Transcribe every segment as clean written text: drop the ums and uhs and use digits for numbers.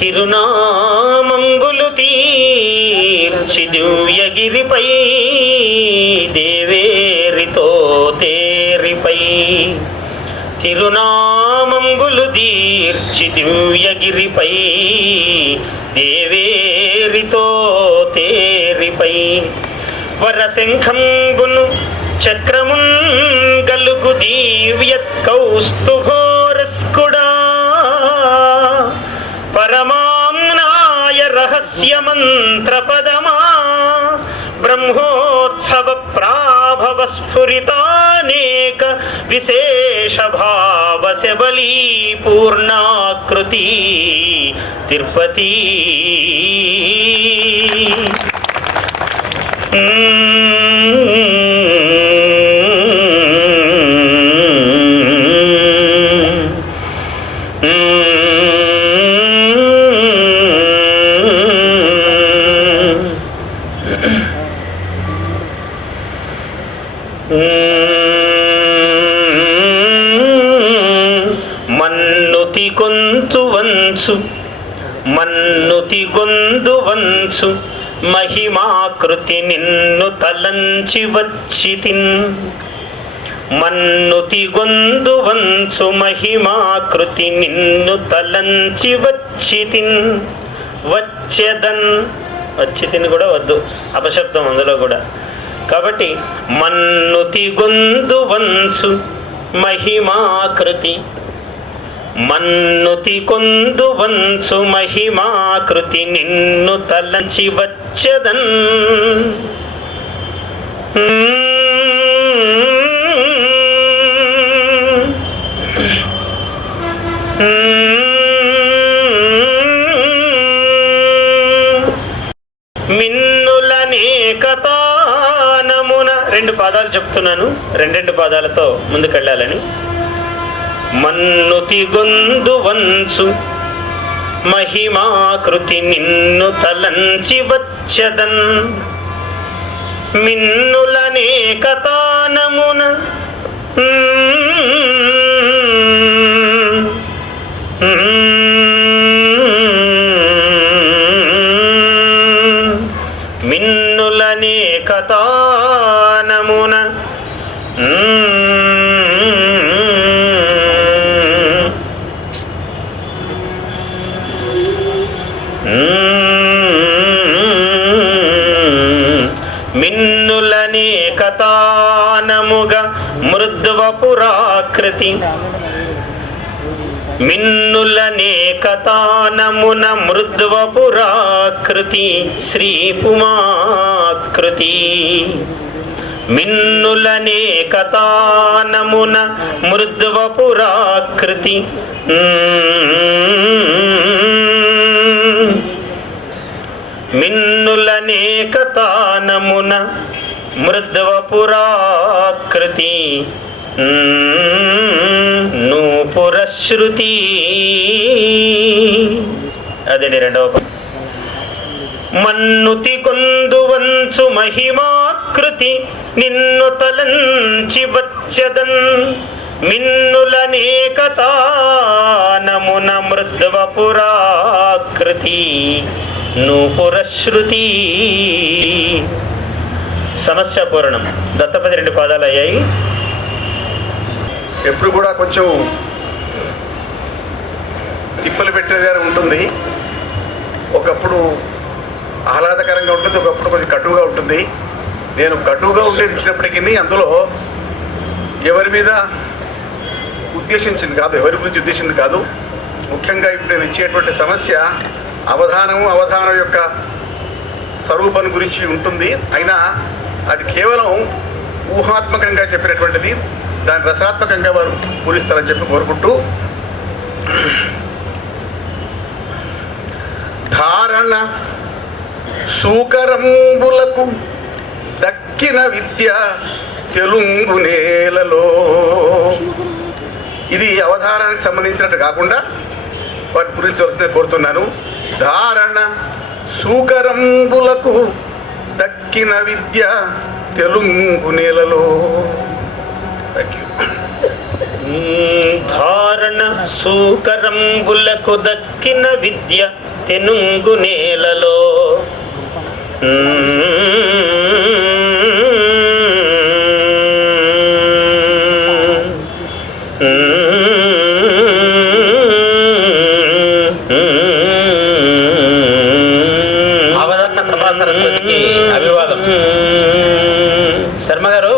తిరునామంబులు తీర్చి దివ్యగిరిపై దేవేరితో తేరిపై తిరునామంబులు తీర్చి దివ్యగిరిపై దేవేరితో తేరిపై వరశంఖంబును చక్రమున్ గలుగు దివ్య కౌస్తుభోరస్కుడా పరమామ్నాయ రహస్య మంత్రపదమా బ్రహ్మోత్సవ ప్రాభవ స్ఫురితానేక విశేష భావ శబలీ పూర్ణాకృతి తిరుపతి మన్నుతి గొందు వంచు మహిమాకృతి నిన్ను తలంచి వచ్చితిన్ మన్నుతి గొందు వంచు మహిమాకృతి నిన్ను తలంచి వచ్చితిన్ వచ్చితిని కూడా వద్దు, అపశబ్దం అందులో కూడా. కాబట్టి మన్నుతి గొందు వంచు మహిమాకృతి మన్నుతి కొందు వంచు మహిమాకృతి నిన్ను తలంచి వచ్చదన్ మిన్నులనేకతానమున రెండు పాదాలు చెప్తున్నాను, రెండు పాదాలతో ముందుకెళ్ళాలని. మన్నుతి గొందు వంచు మహిమాకృతి నిన్ను తలంచి వచ్చదన్ మిన్నులనేకతానమున మిన్నులనేకతానమున మిన్నులనేకతానముగా మృద్వపురాకృతి మిన్నులనేకతానమున మృద్వపురాకృతి శ్రీపుమాకృతి మిన్నులనేకతానమున మృద్వపురాకృతి మిన్నులనేకతానమున మృద్వపురాకృతి నూపురశ్రుతి. అదండి రెండవ. మన్నుతి గొందు వంచు మహిమాకృతి నిన్ను తలంచి వచ్చదన్ మిన్నులనేకతానమున మృద్వపురాకృతి నూపురశ్రుతి. సమస్య పూరణం. దత్తపది రెండు పాదాలు అయ్యాయి. ఎప్పుడు కూడా కొంచెం తిప్పలు పెట్టేదాన్ని ఉంటుంది. ఒకప్పుడు ఆహ్లాదకరంగా ఉంటుంది, ఒకప్పుడు కొంచెం కటువుగా ఉంటుంది. నేను కటువుగా ఉండేది ఇచ్చినప్పటికీ అందులో ఎవరి మీద ఉద్దేశించింది కాదు, ఎవరి గురించి ఉద్దేశించింది కాదు. ముఖ్యంగా ఇప్పుడు నేను ఇచ్చేటువంటి సమస్య అవధానం యొక్క స్వరూపం గురించి ఉంటుంది. అయినా అది కేవలం ఊహాత్మకంగా చెప్పినటువంటిది, దాని రసాత్మకంగా వారు పూరిస్తారని చెప్పి కోరుకుంటూ, ధారణ సూకరంబులకు దక్కిన విద్య తెలుగు నేలలో ఇది అవధానానికి సంబంధించినట్టు కాకుండా వాటి గురించి వస్తే కోరుతున్నాను. ధారణ సూకరంబులకు దక్కిన విద్య తెలుగు నేలలో. Thank you. ధారణ సూకరంబులకు దక్కిన విద్య తెనుంగు నేలలో. అవధాన సభా సరస్వతికి అభివాదం. శర్మ గారు,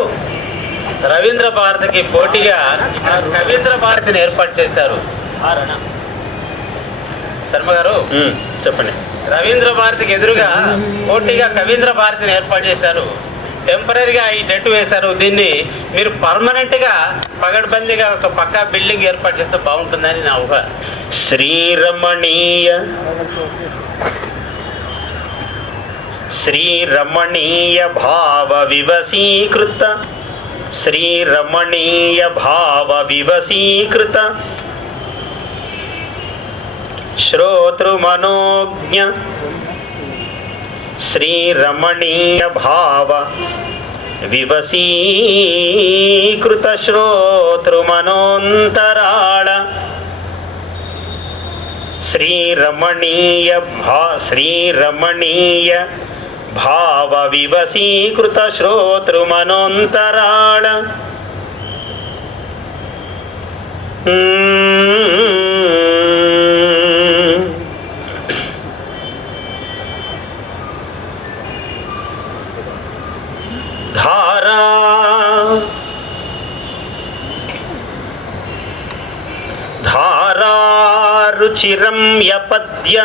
రవీంద్ర భారతికి పోటీగా రవీంద్ర భారతిని ఏర్పాటు చేశారు. శర్మ గారు చెప్పండి. రవీంద్ర భారతికి ఎదురుగా పోటీగా కవీంద్ర భారతిని ఏర్పాటు చేశారు. టెంపరీగా ఈ టెంట్ వేశారు. దీన్ని మీరు పర్మనెంట్గా పగడ్బందీగా ఒక పక్కా బిల్డింగ్ ఏర్పాటు చేస్తే బాగుంటుందని నా ఊహ. శ్రీరమణీయ భావ వివసీకృత శ్రోతృమనోజ్ఞ శ్రీరమణీయ భావ వివసీకృత శ్రోతృమనోంతరాళ శ్రీరమణీయ భావ వివసీకృత శ్రోతృమనోంతరాళ. ధారారుచిరం యపద్య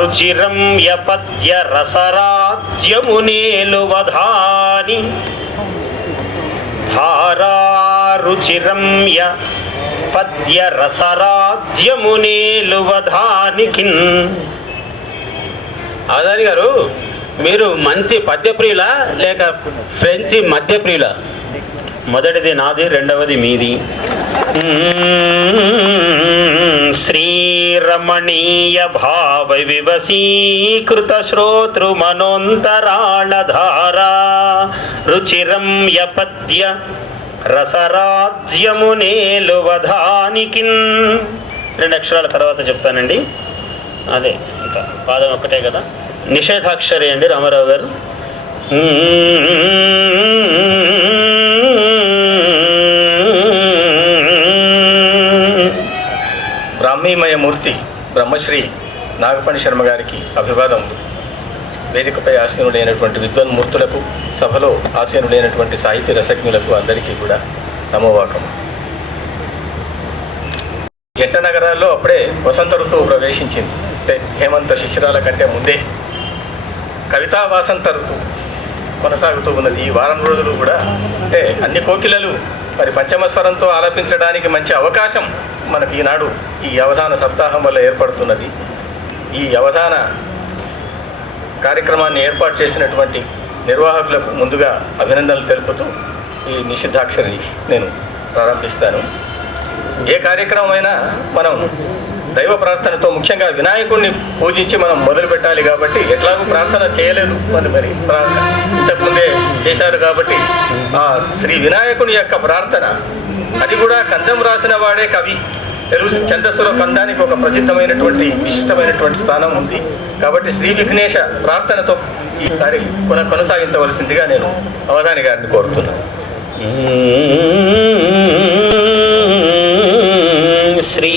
రుచిరం యపద్య రసరాజ్యమునేలువధాని. ధారారుచిరం యపద్య రసరాజ్యమునేలువధానికిన్. అవధాని గారు, మీరు మంచి పద్యప్రియులా లేక ఫ్రెంచి మధ్యప్రియులా? మొదటిది నాది, రెండవది మీది. శ్రీరమణీయ భావ వివసీకృత శ్రోతృమనోంతరాళ ధారా రుచిరం యపద్య రసరాజ్యమునేలువధానికిన్. 2 అక్షరాల తర్వాత చెప్తానండి. అదే ఇంకా పాదం ఒక్కటే కదా. నిషేధాక్షరి అండి రామారావు గారు. బ్రాహ్మీమయ మూర్తి బ్రహ్మశ్రీ నాగపణి శర్మ గారికి అభివాదం. వేదికపై ఆసీనుడైనటువంటి విద్వన్మూర్తులకు, సభలో ఆసీనుడైనటువంటి సాహిత్య రసజ్ఞులకు అందరికీ కూడా నమోవాకం. జంట నగరాల్లో అప్పుడే వసంత ఋతువు ప్రవేశించింది. అంటే హేమంత శిశిరాల కంటే ముందే కవితా వాసంత ఋతువు కొనసాగుతూ ఉన్నది. ఈ వారం రోజులు కూడా అంటే అన్ని కోకిలలు మరి పంచమస్వరంతో ఆలపించడానికి మంచి అవకాశం మనకి ఈనాడు ఈ అవధాన సప్తాహం వల్ల ఏర్పడుతున్నది. ఈ అవధాన కార్యక్రమాన్ని ఏర్పాటు చేసినటువంటి నిర్వాహకులకు ముందుగా అభినందనలు తెలుపుతూ ఈ నిషిద్ధాక్షరి నేను ప్రారంభిస్తాను. ఏ కార్యక్రమం అయినా మనం దైవ ప్రార్థనతో, ముఖ్యంగా వినాయకుడిని పూజించి మనం మొదలు పెట్టాలి. కాబట్టి ఎట్లాగూ ప్రార్థన చేయలేదు మరి ఇంతకుముందే చేశారు కాబట్టి ఆ శ్రీ వినాయకుని యొక్క ప్రార్థన, అది కూడా కందం రాసిన వాడే కవి. తెలుగు ఛందస్సులో కందానికి ఒక ప్రసిద్ధమైనటువంటి విశిష్టమైనటువంటి స్థానం ఉంది. కాబట్టి శ్రీ విఘ్నేశ ప్రార్థనతో ఈ కొనసాగించవలసిందిగా నేను అవధాని గారిని కోరుతున్నాను. శ్రీ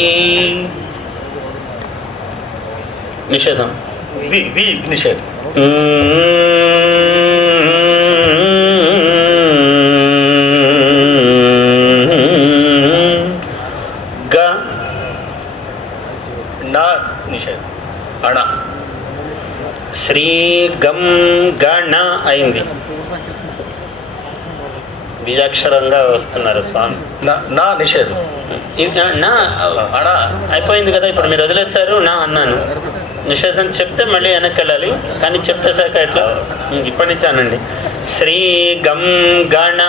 నిషేధం వి నిషేధం. అయింది. బీజాక్షరంగా వస్తున్నారు స్వామి. నా నిషేధం నా అయిపోయింది కదా, ఇప్పుడు మీరు వదిలేశారు. నా అన్నాను, నిషేధం చెప్తే మళ్ళీ వెనక్కి వెళ్ళాలి, కానీ చెప్పేశాక ఎట్లా? ఇప్పటి నుంచి అనండి. శ్రీ గం గణ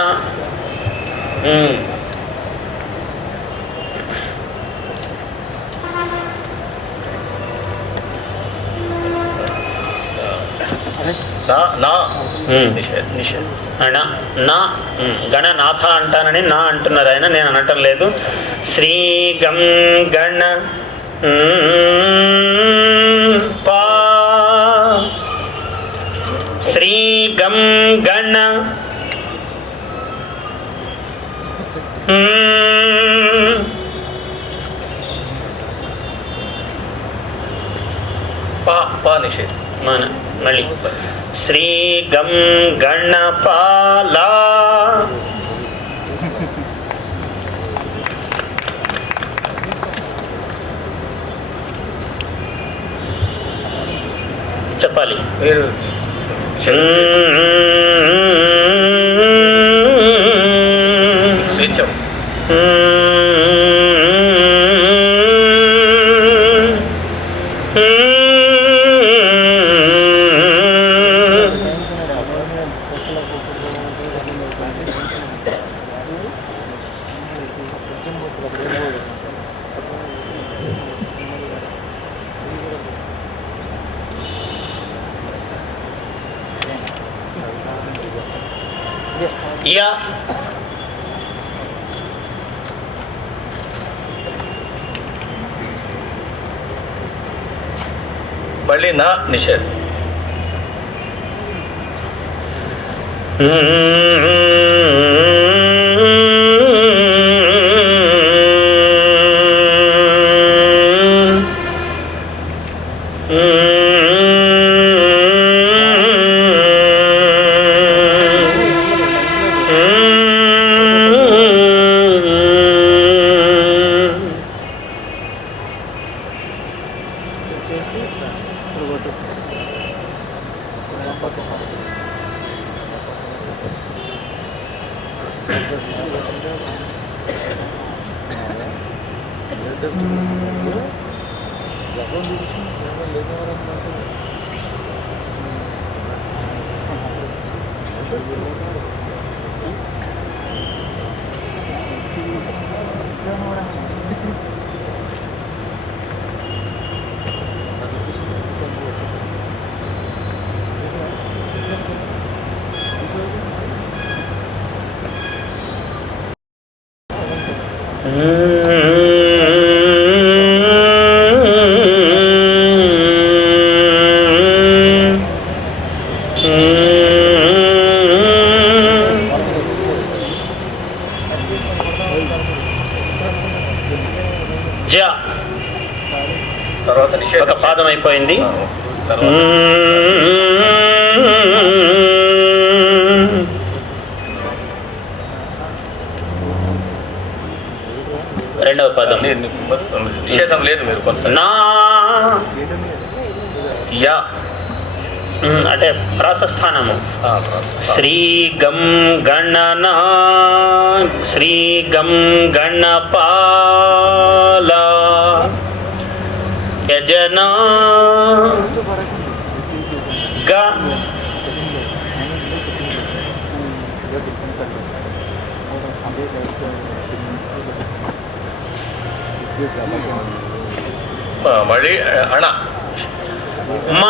గణనాథ అంటానని నా అంటున్నారు ఆయన, నేను అనటం లేదు. శ్రీ గం గణ పా శ్రీ గం గణ పా నిషేధం. మళ్ళీ శ్రీ గం గణపాలా చెప్పాలి మీరు. స్వేచ్ఛ. యా మళ్ళీ నా నిషేధం. తర్వాత ఒక పాదం అయిపోయింది. రెండవ పదం నిషేధం లేదు. మీరు నా యా అంటే ప్రాసస్థానము. శ్రీ గం గణనా శ్రీ గం గణపాల యజనా గ మళ్ళీ అణ మ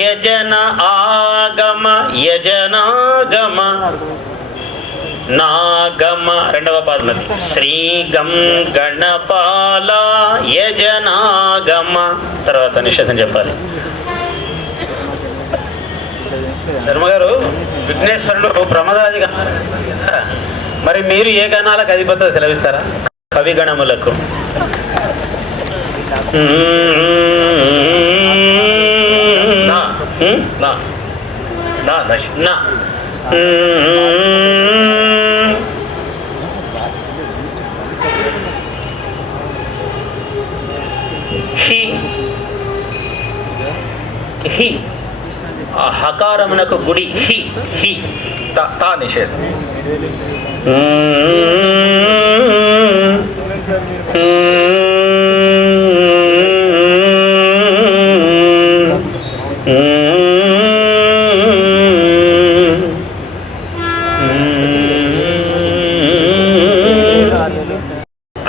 యజన ఆగమ యజనాగమ నాగమ రెండవ పాదం. శ్రీ గం గణపాల యజనాగమ తర్వాత నిషేధం చెప్పాలి. శర్మ గారు, విఘ్నేశ్వరుడు ప్రమదాది గణాలు, మరి మీరు ఏ గణాలకు అధిపత్యం సెలవిస్తారా? కవిగణములకు. అకారమునకు గుడి హి హి తా నిషేధం.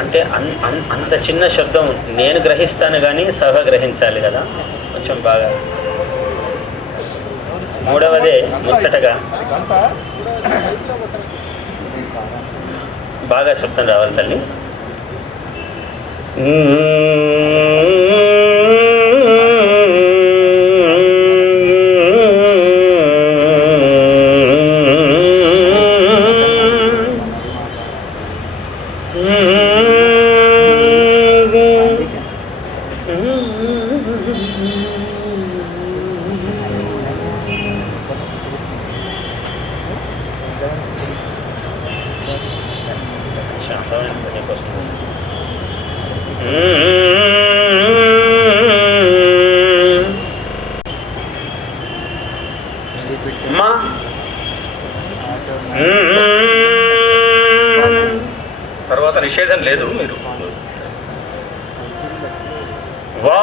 అంటే అంత చిన్న శబ్దం నేను గ్రహిస్తాను కానీ సభ గ్రహించాలి కదా, కొంచెం బాగా. మూడవదే ముచ్చటగా బాగా శబ్దం రావాలి తల్లి. తర్వాత నిషేధం లేదు. మీరు వా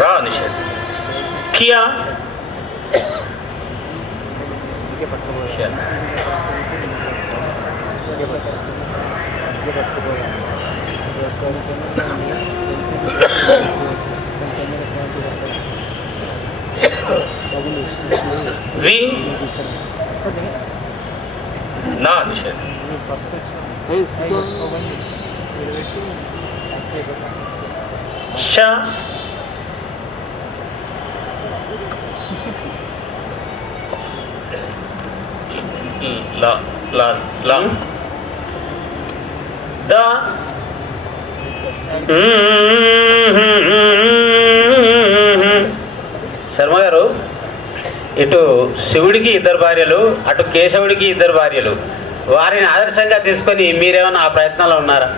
రా నిషేధం. కియా వి నా నిషేధం. ష లా లా లా ద శర్మ గారు, ఇటు శివుడికి 2 భార్యలు, అటు కేశవుడికి 2 భార్యలు. వారిని ఆదర్శంగా తీసుకొని మీరేమన్నా ఆ ప్రయత్నంలో ఉన్నారా?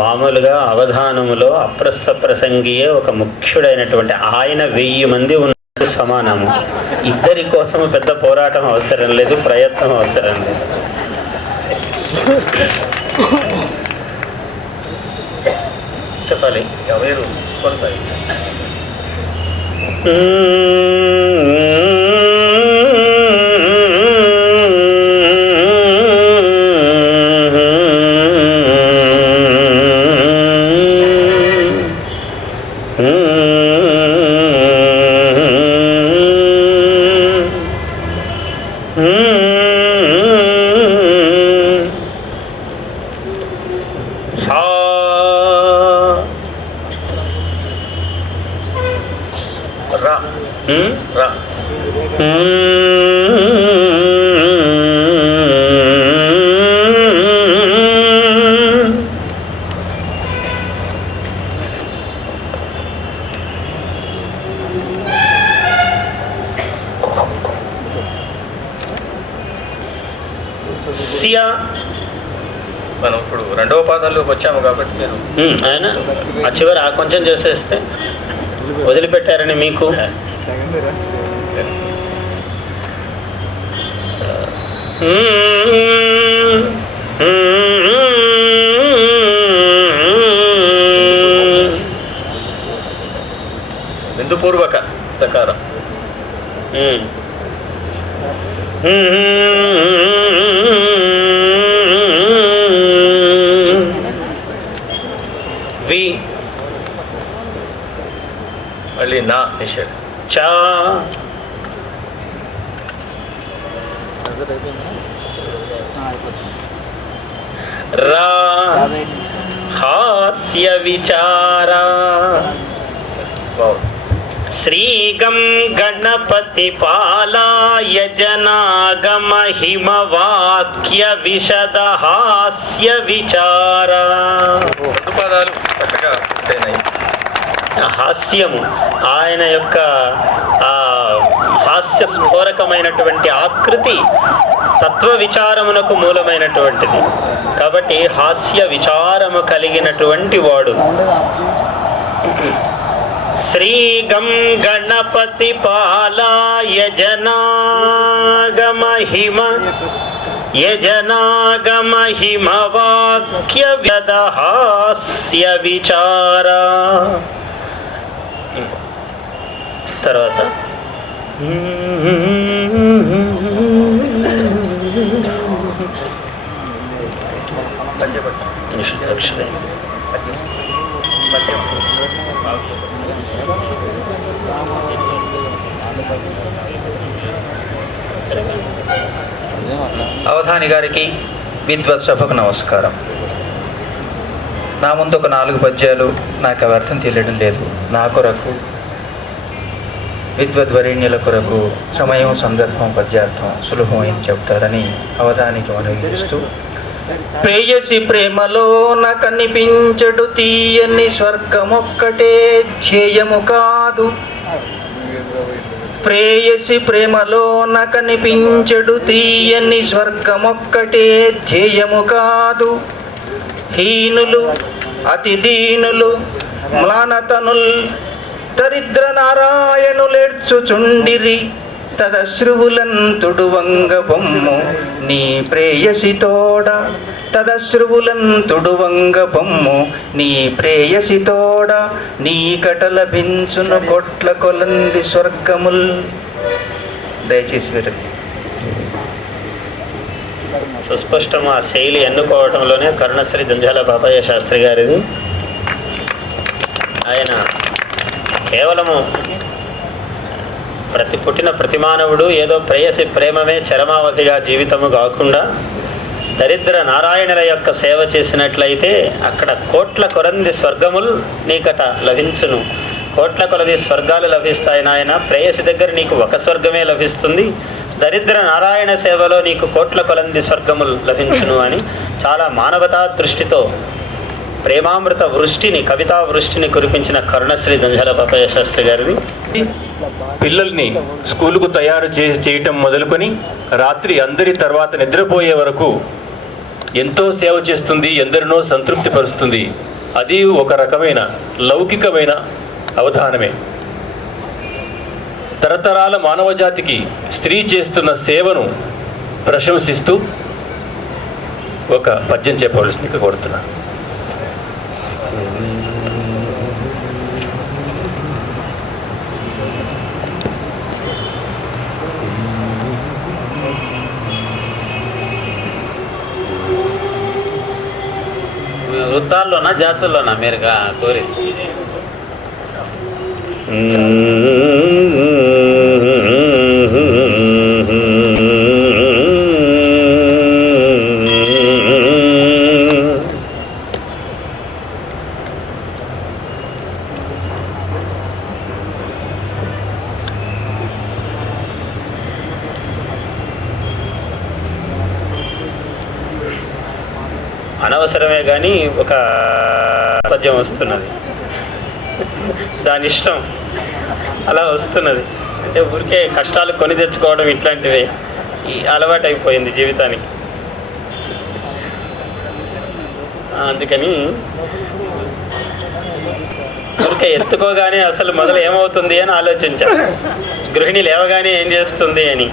మామూలుగా అవధానములో అప్రస్థ ప్రసంగియే ఒక ముఖ్యుడైనటువంటి ఆయన 1000 మంది ఉన్న సమానము. ఇద్దరి కోసము పెద్ద పోరాటం అవసరం లేదు, ప్రయత్నం అవసరం లేదు. చెప్పాలి మీరు కొనసాగించారు. మనం ఇప్పుడు 2వ పాదంలోకి వచ్చాము కాబట్టి మీరు ఆయన ఆ చివరి ఆ కొంచెం చేసేస్తే వదిలిపెట్టారని మీకు బిందుపూర్వక తకారం. వి మళ్ళీ నా నిషేధం. చా రా హాస్య విచార. శ్రీగం గణపతి పాలాయ జనాగమ హిమవాక్య విశద హాస్య విచార. పదాలు చక్కగా హాస్యము, ఆయన యొక్క హాస్యస్ఫోరకమైనటువంటి ఆకృతి తత్వ విచారమునకు మూలమైనటువంటిది. కాబట్టి హాస్య విచారము కలిగినటువంటి వాడు. శ్రీ గం గణపతి పాలాయ జనాగమహిమ యజనాగమహిమ వాక్య వ్యదహాస్య విచార. తర్వాత అవధాని గారికి, విద్వత్ సభకు నమస్కారం. నా ముందు ఒక 4 పద్యాలు, నాకు అవి అర్థం తెలియడం లేదు. నా కొరకు, విద్వద్వరేణ్యుల కొరకు సమయం సందర్భం పద్యార్థం సులభమైన చెప్తారని అవధానికి అనుగ్రహిస్తూ, ప్రేయసి ప్రేమలోన కనిపించడు తీయని స్వర్గమొక్కటే ధ్యేయము కాదు. ప్రేయసి ప్రేమలోన కనిపించడు తీయని స్వర్గమొక్కటే ధ్యేయము కాదు. హీనులు అతి దీనులు మ్లానతనుల్ దరిద్ర నారాయణులెడ్చుచుండిరి. తదశ్రువులంతుడు వంగ బొమ్ము నీ ప్రేయసి తోడ. తదశ్రువులంతుడు వంగ బొమ్ము నీ ప్రేయసి తోడ. నీ కట లభించును కొట్ల కొలంది స్వర్గముల్. దయచేసి మీరు సుస్పష్టం. ఆ శైలి ఎన్నుకోవటంలోనే కరుణశ్రీ జంధ్యాల పాపయ్య శాస్త్రి గారిది. ఆయన కేవలము పుట్టిన ప్రతి మానవుడు ఏదో ప్రేయసి ప్రేమమే చరమావధిగా జీవితము కాకుండా దరిద్ర నారాయణుల యొక్క సేవ చేసినట్లయితే అక్కడ కోట్ల కొరంది స్వర్గముల్ నీకట లభించును. కోట్ల కొలది స్వర్గాలు లభిస్తాయి నాయన. ప్రేయసి దగ్గర నీకు ఒక స్వర్గమే లభిస్తుంది, దరిద్ర నారాయణ సేవలో నీకు కోట్ల కొలంది స్వర్గములు లభించును అని చాలా మానవతా దృష్టితో ప్రేమామృత వృష్టిని, కవితా వృష్టిని కురిపించిన కరుణశ్రీ జంధ్యాల పాపయ్య శాస్త్రి గారిది. పిల్లల్ని స్కూలుకు తయారు చేయటం మొదలుకొని రాత్రి అందరి తర్వాత నిద్రపోయే వరకు ఎంతో సేవ చేస్తుంది, ఎందరినో సంతృప్తి పరుస్తుంది. అది ఒక రకమైన లౌకికమైన అవధానమే. తరతరాల మానవజాతికి స్త్రీ చేస్తున్న సేవను ప్రశంసిస్తూ ఒక పద్యం చెప్పవలసిందిగా కోరుతున్నా. వృత్తాల్లోనా జాతుల్లోనా మీరు కోరింది? అనవసరమే కానీ ఒక పద్యం వస్తున్నది, దాని ఇష్టం అలా వస్తున్నది. అంటే ఊరికే కష్టాలు కొని తెచ్చుకోవడం ఇట్లాంటివే ఈ అలవాటు అయిపోయింది జీవితానికి. అందుకని ఊరికే ఎత్తుకోగానే అసలు మొదలు ఏమవుతుంది అని ఆలోచించా. గృహిణి లేవగానే ఏం చేస్తుంది అని.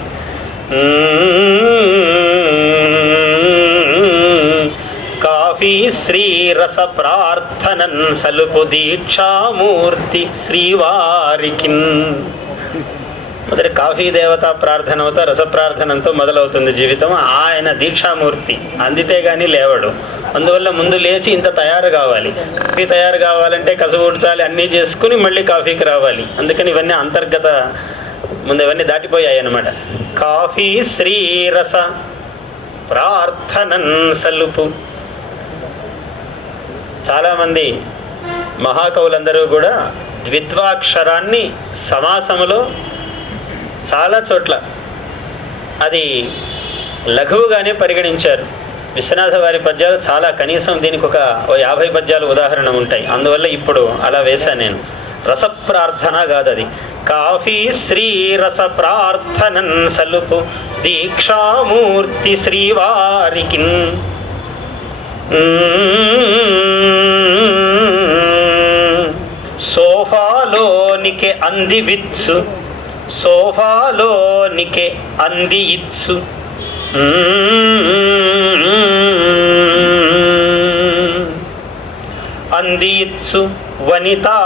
కాఫీ శ్రీరస ప్రార్థనన్ సలుపు దీక్షామూర్తి శ్రీవారికి. మొదటి కాఫీ దేవతా ప్రార్థనతో రస ప్రార్థనంతో మొదలవుతుంది జీవితం. ఆయన దీక్షామూర్తి, అందితే కానీ లేవడు. అందువల్ల ముందు లేచి ఇంత తయారు కావాలి. కాఫీ తయారు కావాలంటే కసువు ఊడ్చాలి, అన్నీ చేసుకుని మళ్ళీ కాఫీకి రావాలి. అందుకని ఇవన్నీ అంతర్గత, ముందు ఇవన్నీ దాటిపోయాయి అన్నమాట. కాఫీ శ్రీరస ప్రార్థనన్ సలుపు. చాలామంది మహాకవులందరూ కూడా ద్విత్వాక్షరాన్ని సమాసములో చాలా చోట్ల అది లఘువుగానే పరిగణించారు. విశ్వనాథ వారి పద్యాలు చాలా, కనీసం దీనికి ఒక 50 పద్యాలు ఉదాహరణ ఉంటాయి. అందువల్ల ఇప్పుడు అలా వేశాను నేను. రస ప్రార్థన కాదు అది. కాఫీ శ్రీ రస ప్రార్థనన్ సలుపు దీక్షామూర్తి శ్రీవారికి. సోఫాలోనికే అంది విచ్చు, సోఫాలోనికే అంది ఇచ్చు. అంది ఇచ్చు వనితా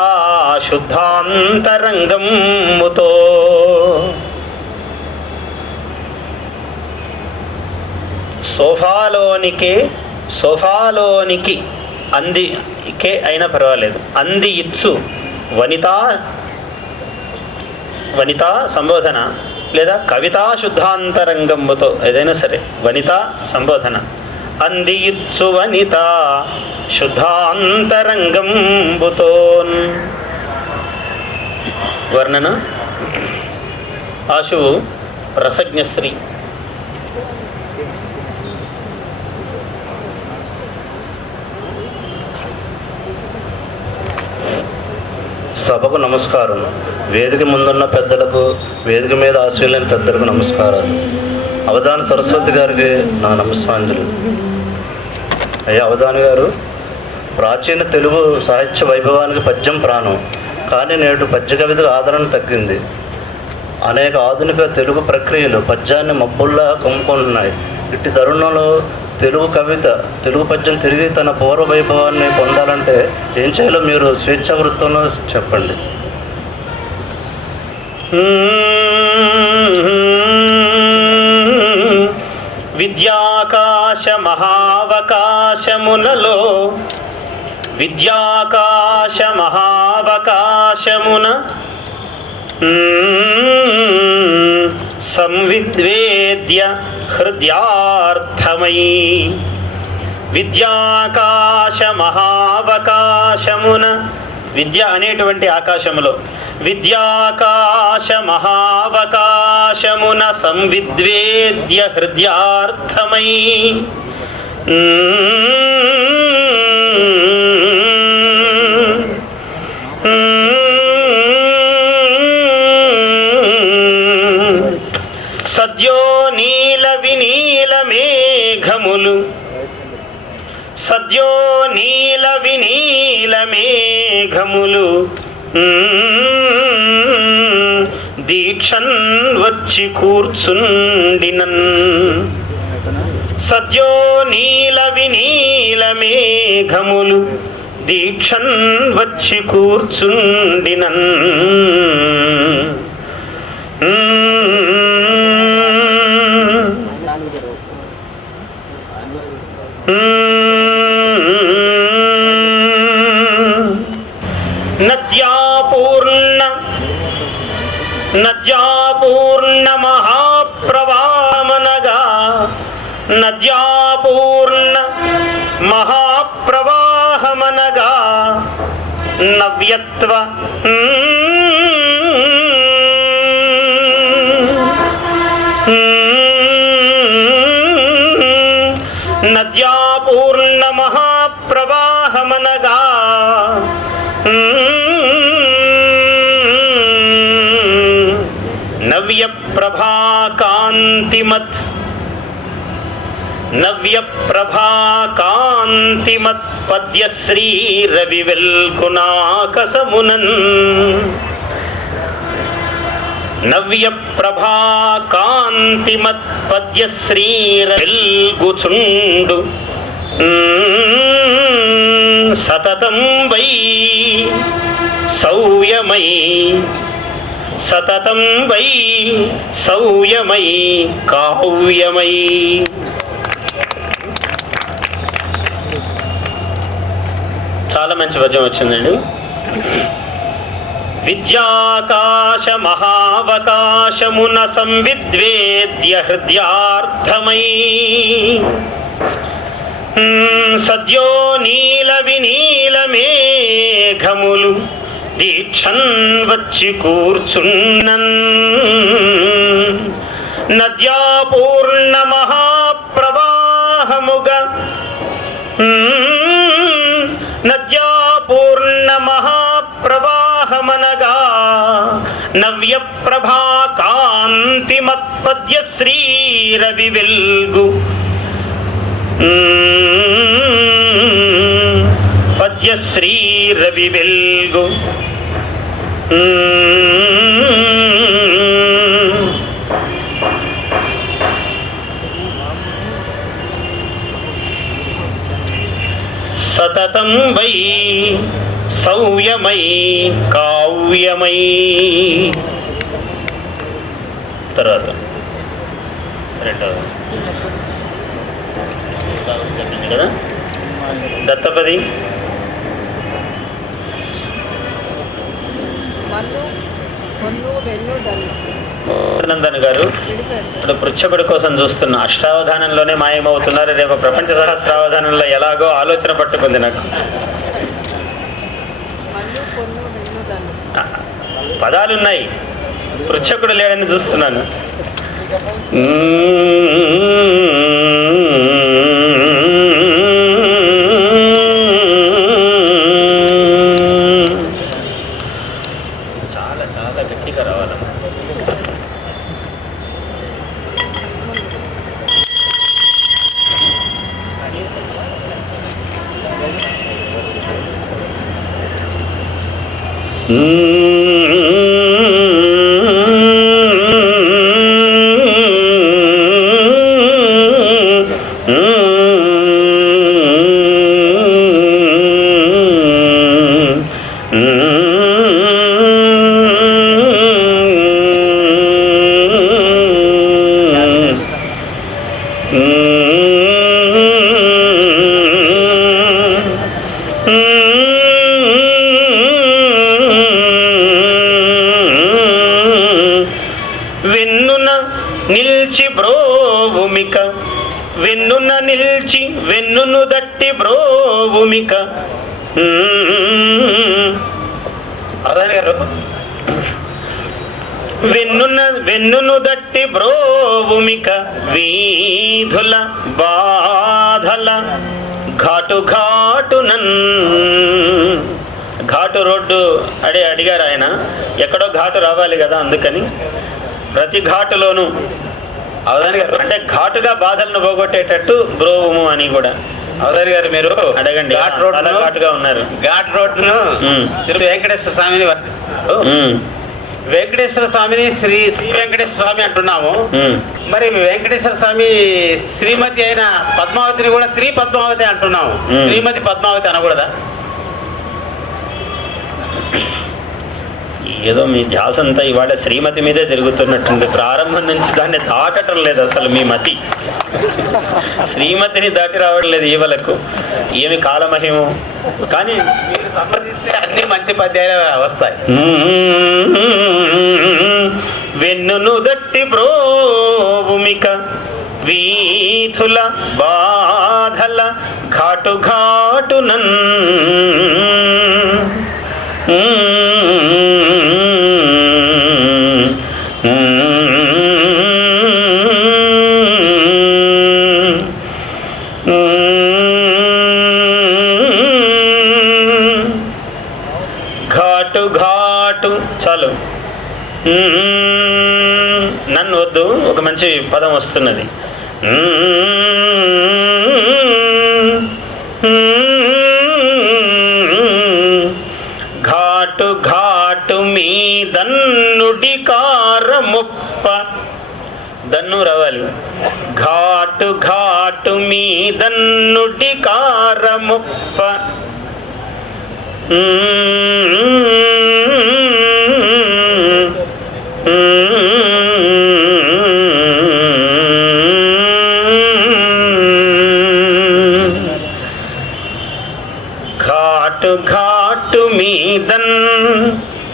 శుద్ధాంతరంగముతో. సోఫాలోనికి అందికే అయినా పర్వాలేదు. అంది ఇచ్చు వనితా సంబోధన లేదా కవితా శుద్ధాంతరంగముతో ఏదైనా సరే వనితా సంబోధన. అంది ఇచ్చు వనితా శుద్ధాంతరంగంబుతో. వర్ణన ఆశువు రసజ్ఞశ్రీ. సభకు నమస్కారం. వేదిక ముందున్న పెద్దలకు, వేదిక మీద ఆశీర్వైన పెద్దలకు నమస్కారాలు. అవధాన సరస్వతి గారికి నా నమస్కారాంజలు. అయ్యా అవధాని గారు, ప్రాచీన తెలుగు సాహిత్య వైభవానికి పద్యం ప్రాణం. కానీ నేడు పద్య కవితకు ఆదరణ తగ్గింది. అనేక ఆధునిక తెలుగు ప్రక్రియలు పద్యాన్ని మబ్బుల్లా కమ్ముకుంటున్నాయి. ఇట్టి తరుణంలో తెలుగు కవిత, తెలుగు పద్యం తిరిగి తన పూర్వ వైభవాన్ని పొందాలంటే ఏం చేయాలో మీరు స్వేచ్ఛా వృత్తంలో చెప్పండి. విద్యాకాశ మహావకాశమునలో, విద్యాకాశ మహావకాశమున సంవిద్వేద్య హృదయార్థమై. విద్యాకాశ మహావకాశమున, విద్య అనేటువంటి ఆకాశములో, విద్యాకాశ మహావకాశమున సంవిద్వేద్య హృదయార్థమై. సద్యో నీల వినీల మేఘములు, సద్యో నీల వినీల మేఘములు దీక్షన్ వచ్చి కూర్చుండినన్. సద్యో నీల వినీల మేఘములు దీక్షన్ వచ్చి కూర్చుండినన్. నద్యాపూర్ణ మహాప్రవాహమనగా, నద్యాపూర్ణ మహాప్రవాహమనగా నవ్యత్వ నద్యాపూర్ణ మహాప్రవాహమనగా నవ్య ప్రభాకాంతిమత్, నవ్య ప్రభాకాంతిమత్ పద్యశ్రీ రవివెల్కునాకసమునన్. నవ్య ప్రభాకాంతిమత్ పద్యశ్రీ రవిల్గుచుండు సతతం వై సౌయమై. సతతం వై సౌయమై కావ్యమై. చాలా మంచి పద్యం వచ్చిందండి. విద్యాకాశ మహావకాశమున సంవిద్వేద్య హృదయార్థమై. సద్యో నీల వినీల మేఘములు దీక్షన్ వచ్చి కూర్చున్నన్. నద్యాపూర్ణ మహాప్రవాహముగా, నద్యాపూర్ణ మహాప్రవాహమ నవ్య ప్రభా కాంతి మత్పద్య శ్రీరవి వెల్గు పద్య శ్రీరవి వెల్గు సతతం వై సౌయమై కావ్యమై. తర్వాత రెండవది కదా దత్తపది. నందన్ గారు ఇప్పుడు పృచ్ఛకుడి కోసం చూస్తున్న అష్టావధానంలోనే మాయమవుతున్నారు. రేపు ప్రపంచ సహస్రావధానంలో ఎలాగో ఆలోచన పట్టుకుంది నాకు. పదాలున్నాయి, పృచ్ఛకుడు లేడని చూస్తున్నాను. చాలా చాలా గట్టిగా రావాలన్న. వెన్నున నిల్చి బ్రోభూమిక, వెన్నున నిల్చి వెన్నును దట్టి బ్రోభూమిక. అవధాని గారు, వెన్నును దట్టి బ్రోభూమిక వీధుల బాధల ఘాటు ఘాటునన్. ఘాటు రోడ్డు అడిగారు ఆయన, ఎక్కడో ఘాటు రావాలి కదా, అందుకని ప్రతి ఘాటులోనూ అవధాని గారు అంటే ఘాటుగా బాధలను పోగొట్టేటట్టు బ్రోవుము అని కూడా. అవధాని గారు మీరు అడగండి, ఘాట్ రోడ్ ఘాటుగా ఉన్నారు. ఘాట్ రోడ్ను తిరుపతి వెంకటేశ్వర స్వామిని వెంకటేశ్వర స్వామిని శ్రీ శ్రీ వెంకటేశ్వర స్వామి అంటున్నాము. మరి వెంకటేశ్వర స్వామి శ్రీమతి అయిన పద్మావతిని కూడా శ్రీ పద్మావతి అంటున్నాము. శ్రీమతి పద్మావతి అనకూడదా? ఏదో మీ ధ్యాస అంతా ఇవాళ శ్రీమతి మీదే తిరుగుతున్నట్టుంది. ప్రారంభం నుంచి దాన్ని దాటటం లేదు అసలు మీ మతి. శ్రీమతిని దాటి రావడం లేదు ఈవలకు. ఏమి కాలమహిమో కానీ మీరు సంప్రదిస్తే అన్ని మంచి పద్యాలు వస్తాయి. వెన్నును దట్టి బ్రోభూమిక వీధుల బాధల ఘాటు ఘాటునన్. ఘాటు ఘాటు చాలు, నన్ను వద్దు, ఒక మంచి పదం వస్తున్నది. ఘాటు ఘాటు మీ దన్నుడి కారముప్ప. దన్ను రావాలి. ఘాటు ఘాటు మీ దన్నుడి కారముప్ప. ఘాటు ఘాటు మీదన్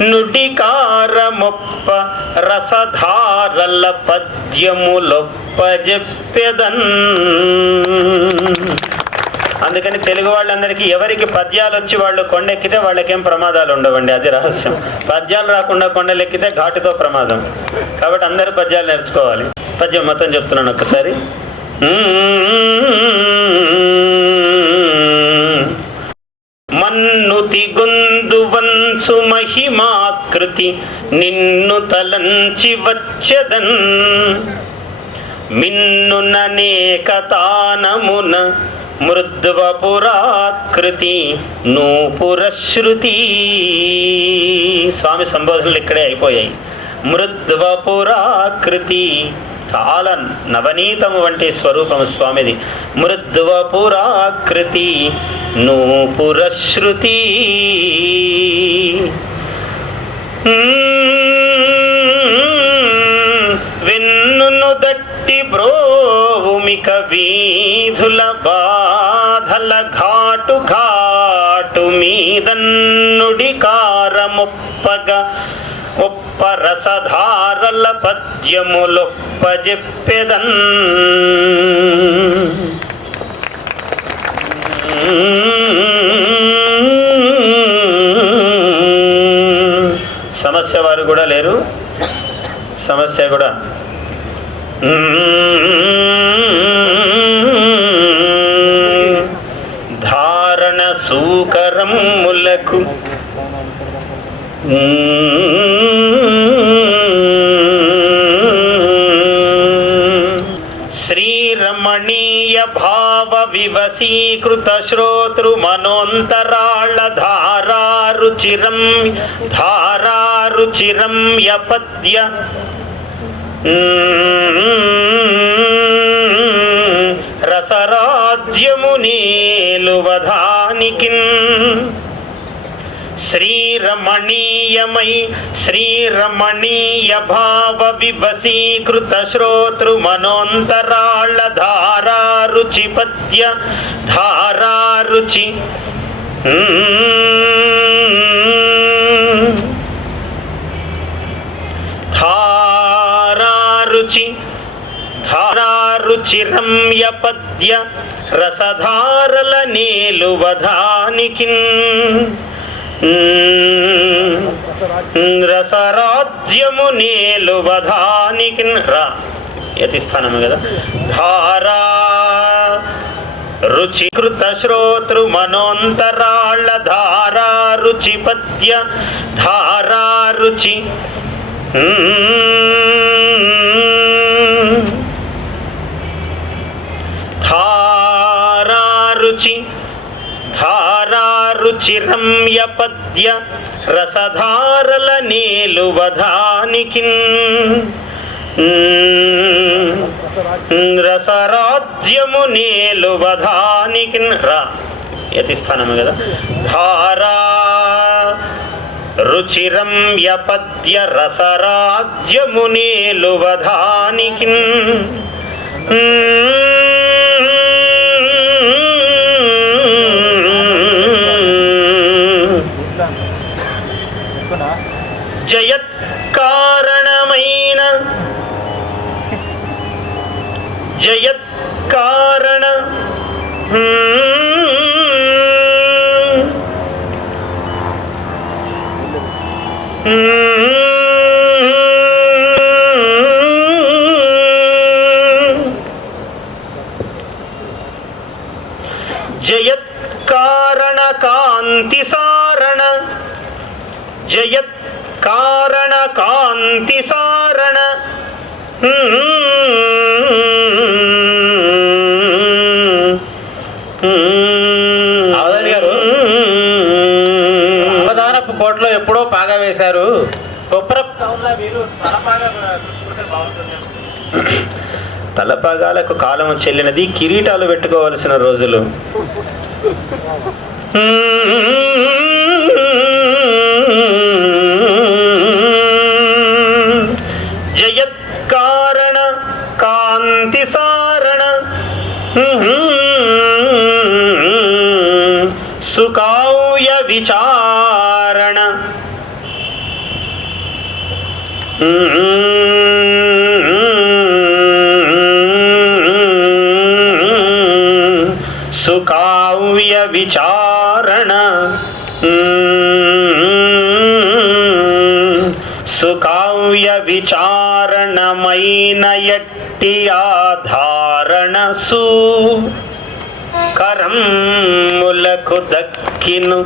నుడికారమొప్ప రసధారల పద్యములొప్ప చెప్పెదన్. అందుకని తెలుగు వాళ్ళందరికీ ఎవరికి పద్యాలు వచ్చి వాళ్ళు కొండెక్కితే వాళ్ళకేం ప్రమాదాలు ఉండవండి, అది రహస్యం. పద్యాలు రాకుండా కొండలెక్కితే ఘాటుతో ప్రమాదం. కాబట్టి అందరూ పద్యాలు నేర్చుకోవాలి. పద్యం మొత్తం చెప్తున్నాను ఒక్కసారి. మన్నుతి గొందువంచు మహిమాకృతి నిన్ను తలంచి వచ్చదన్ మిన్నుననేక తానమున మృద్వపురాకృతి నూపురశ్రుతి. స్వామి సంబోధనలు ఇక్కడే అయిపోయాయి. మృద్వపురాకృతి, చాలా నవనీతము వంటి స్వరూపము స్వామిది. మృద్వపురాకృతి నూపురశ్రుతి. వెన్నును దట్టి బ్రోవుమిక వీధుల బాధల ఘాటు ఘాటు మీదన్నుడి కారముప్పగా ఒప్పరసధారల పద్యములొప్పజెప్పెదన్. సమస్య వారు కూడా లేరు, సమస్య కూడా ధారణ సూకరములకు శ్రీరమణీయ భావ వివసీకృత శ్రోతృ మనోంతరాళ ధారారుచిరం యపద్య రసరాజ్యమునేలువధానికిన్. శ్రీరమణీయ భావ వివసీకృత శ్రోతృ మనోంతరాళ ధారారుచి పద్య ధారారుచి ధారారుచిరం యపద్య రసధారల నేలువధానికిన్. రసరాజ్యము నేలువధానికిన్. రా యతిస్థానము కదా. ధారా రుచికృత శ్రోతృ మనోంతరాళ ధారారుచి పద్య ధారారుచి ధారారుచిరం యపద్య రసధారల నేలువధానికిన్. రసరాజ్యము నేలువధానికిన్. రా యతిస్థానము కదా. ధారా రుచిరం యపద్య రసరాజ్యము నేలువధానికిన్. జయత్కారణమైన జయత్కారణ కాంతి సారణ జయత్కారణ కాంతి సారణ అవధాని గారు అవధానపు కోటలో ఎప్పుడో పాగా వేశారు. మీరు తలపాగాలకు కాలము చెల్లినది, కిరీటాలు పెట్టుకోవలసిన రోజులు. జయత్కారణ కాంతి సారణ సుకావ్య విచారణ సుకావ్య విచారణ సుకావ్య విచారణమైన ఎట్టి ఆధారణ కరమ్ములకు దక్కిను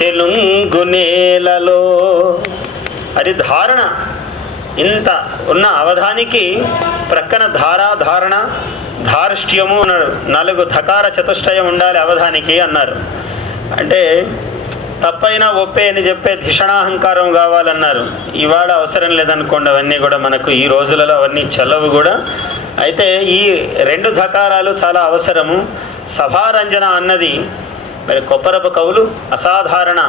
తెలుగు నేలలో. అది ధారణ. ఇంత ఉన్న అవధానికి ప్రక్కన ధారణ ధార్ష్ట్యము అన్నాడు. 4 ధకార చతుష్టయం ఉండాలి అవధానికి అన్నారు. అంటే తప్పైనా ఒప్పే అని చెప్పే ధిషణాహంకారం కావాలన్నారు. ఇవాళ అవసరం లేదనుకోండి, అవన్నీ కూడా మనకు ఈ రోజులలో అవన్నీ చెల్లవు కూడా. అయితే ఈ 2 ధకారాలు చాలా అవసరము. సభారంజన అన్నది మరి కొప్పరపు కవులు అసాధారణ,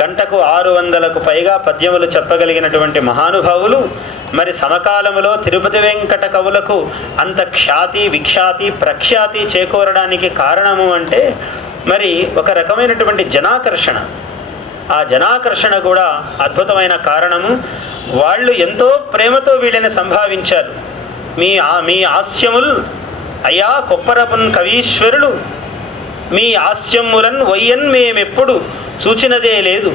గంటకు 600కు పైగా పద్యములు చెప్పగలిగినటువంటి మహానుభావులు. మరి సమకాలములో తిరుపతి వెంకట కవులకు అంత ఖ్యాతి, విఖ్యాతి, ప్రఖ్యాతి చేకూరడానికి కారణము అంటే మరి ఒక రకమైనటువంటి జనాకర్షణ. ఆ జనాకర్షణ కూడా అద్భుతమైన కారణము. వాళ్ళు ఎంతో ప్రేమతో వీళ్ళని సంభావించారు. మీ హాస్యములు అయ్యా కొప్పరపున్ కవీశ్వరులు, మీ హాస్యములను వయ్యన్ మేమెప్పుడు చూచినదే లేదు.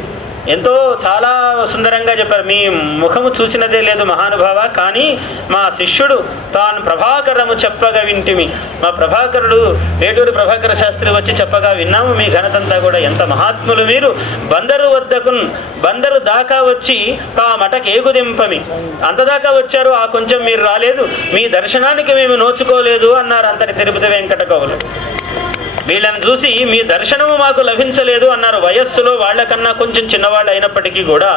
ఎంతో చాలా సుందరంగా చెప్పారు. మీ ముఖము చూచినదే లేదు మహానుభావ, కానీ మా శిష్యుడు తాను ప్రభాకరము చెప్పగా వింటిమి. మా ప్రభాకరుడు వేటూరి ప్రభాకర శాస్త్రి వచ్చి చెప్పగా విన్నాము మీ ఘనతంతా కూడా. ఎంత మహాత్ములు మీరు. బందరు దాకా వచ్చి తా మటకేగుదింపమి. అంతదాకా వచ్చారు, ఆ కొంచెం మీరు రాలేదు, మీ దర్శనానికి మేము నోచుకోలేదు అన్నారు అంతటి తిరుపతి వెంకట కవులు. వీళ్ళని చూసి మీ దర్శనము మాకు లభించలేదు అన్నారు. వయస్సులో వాళ్ళకన్నా కొంచెం చిన్నవాళ్ళు అయినప్పటికీ కూడా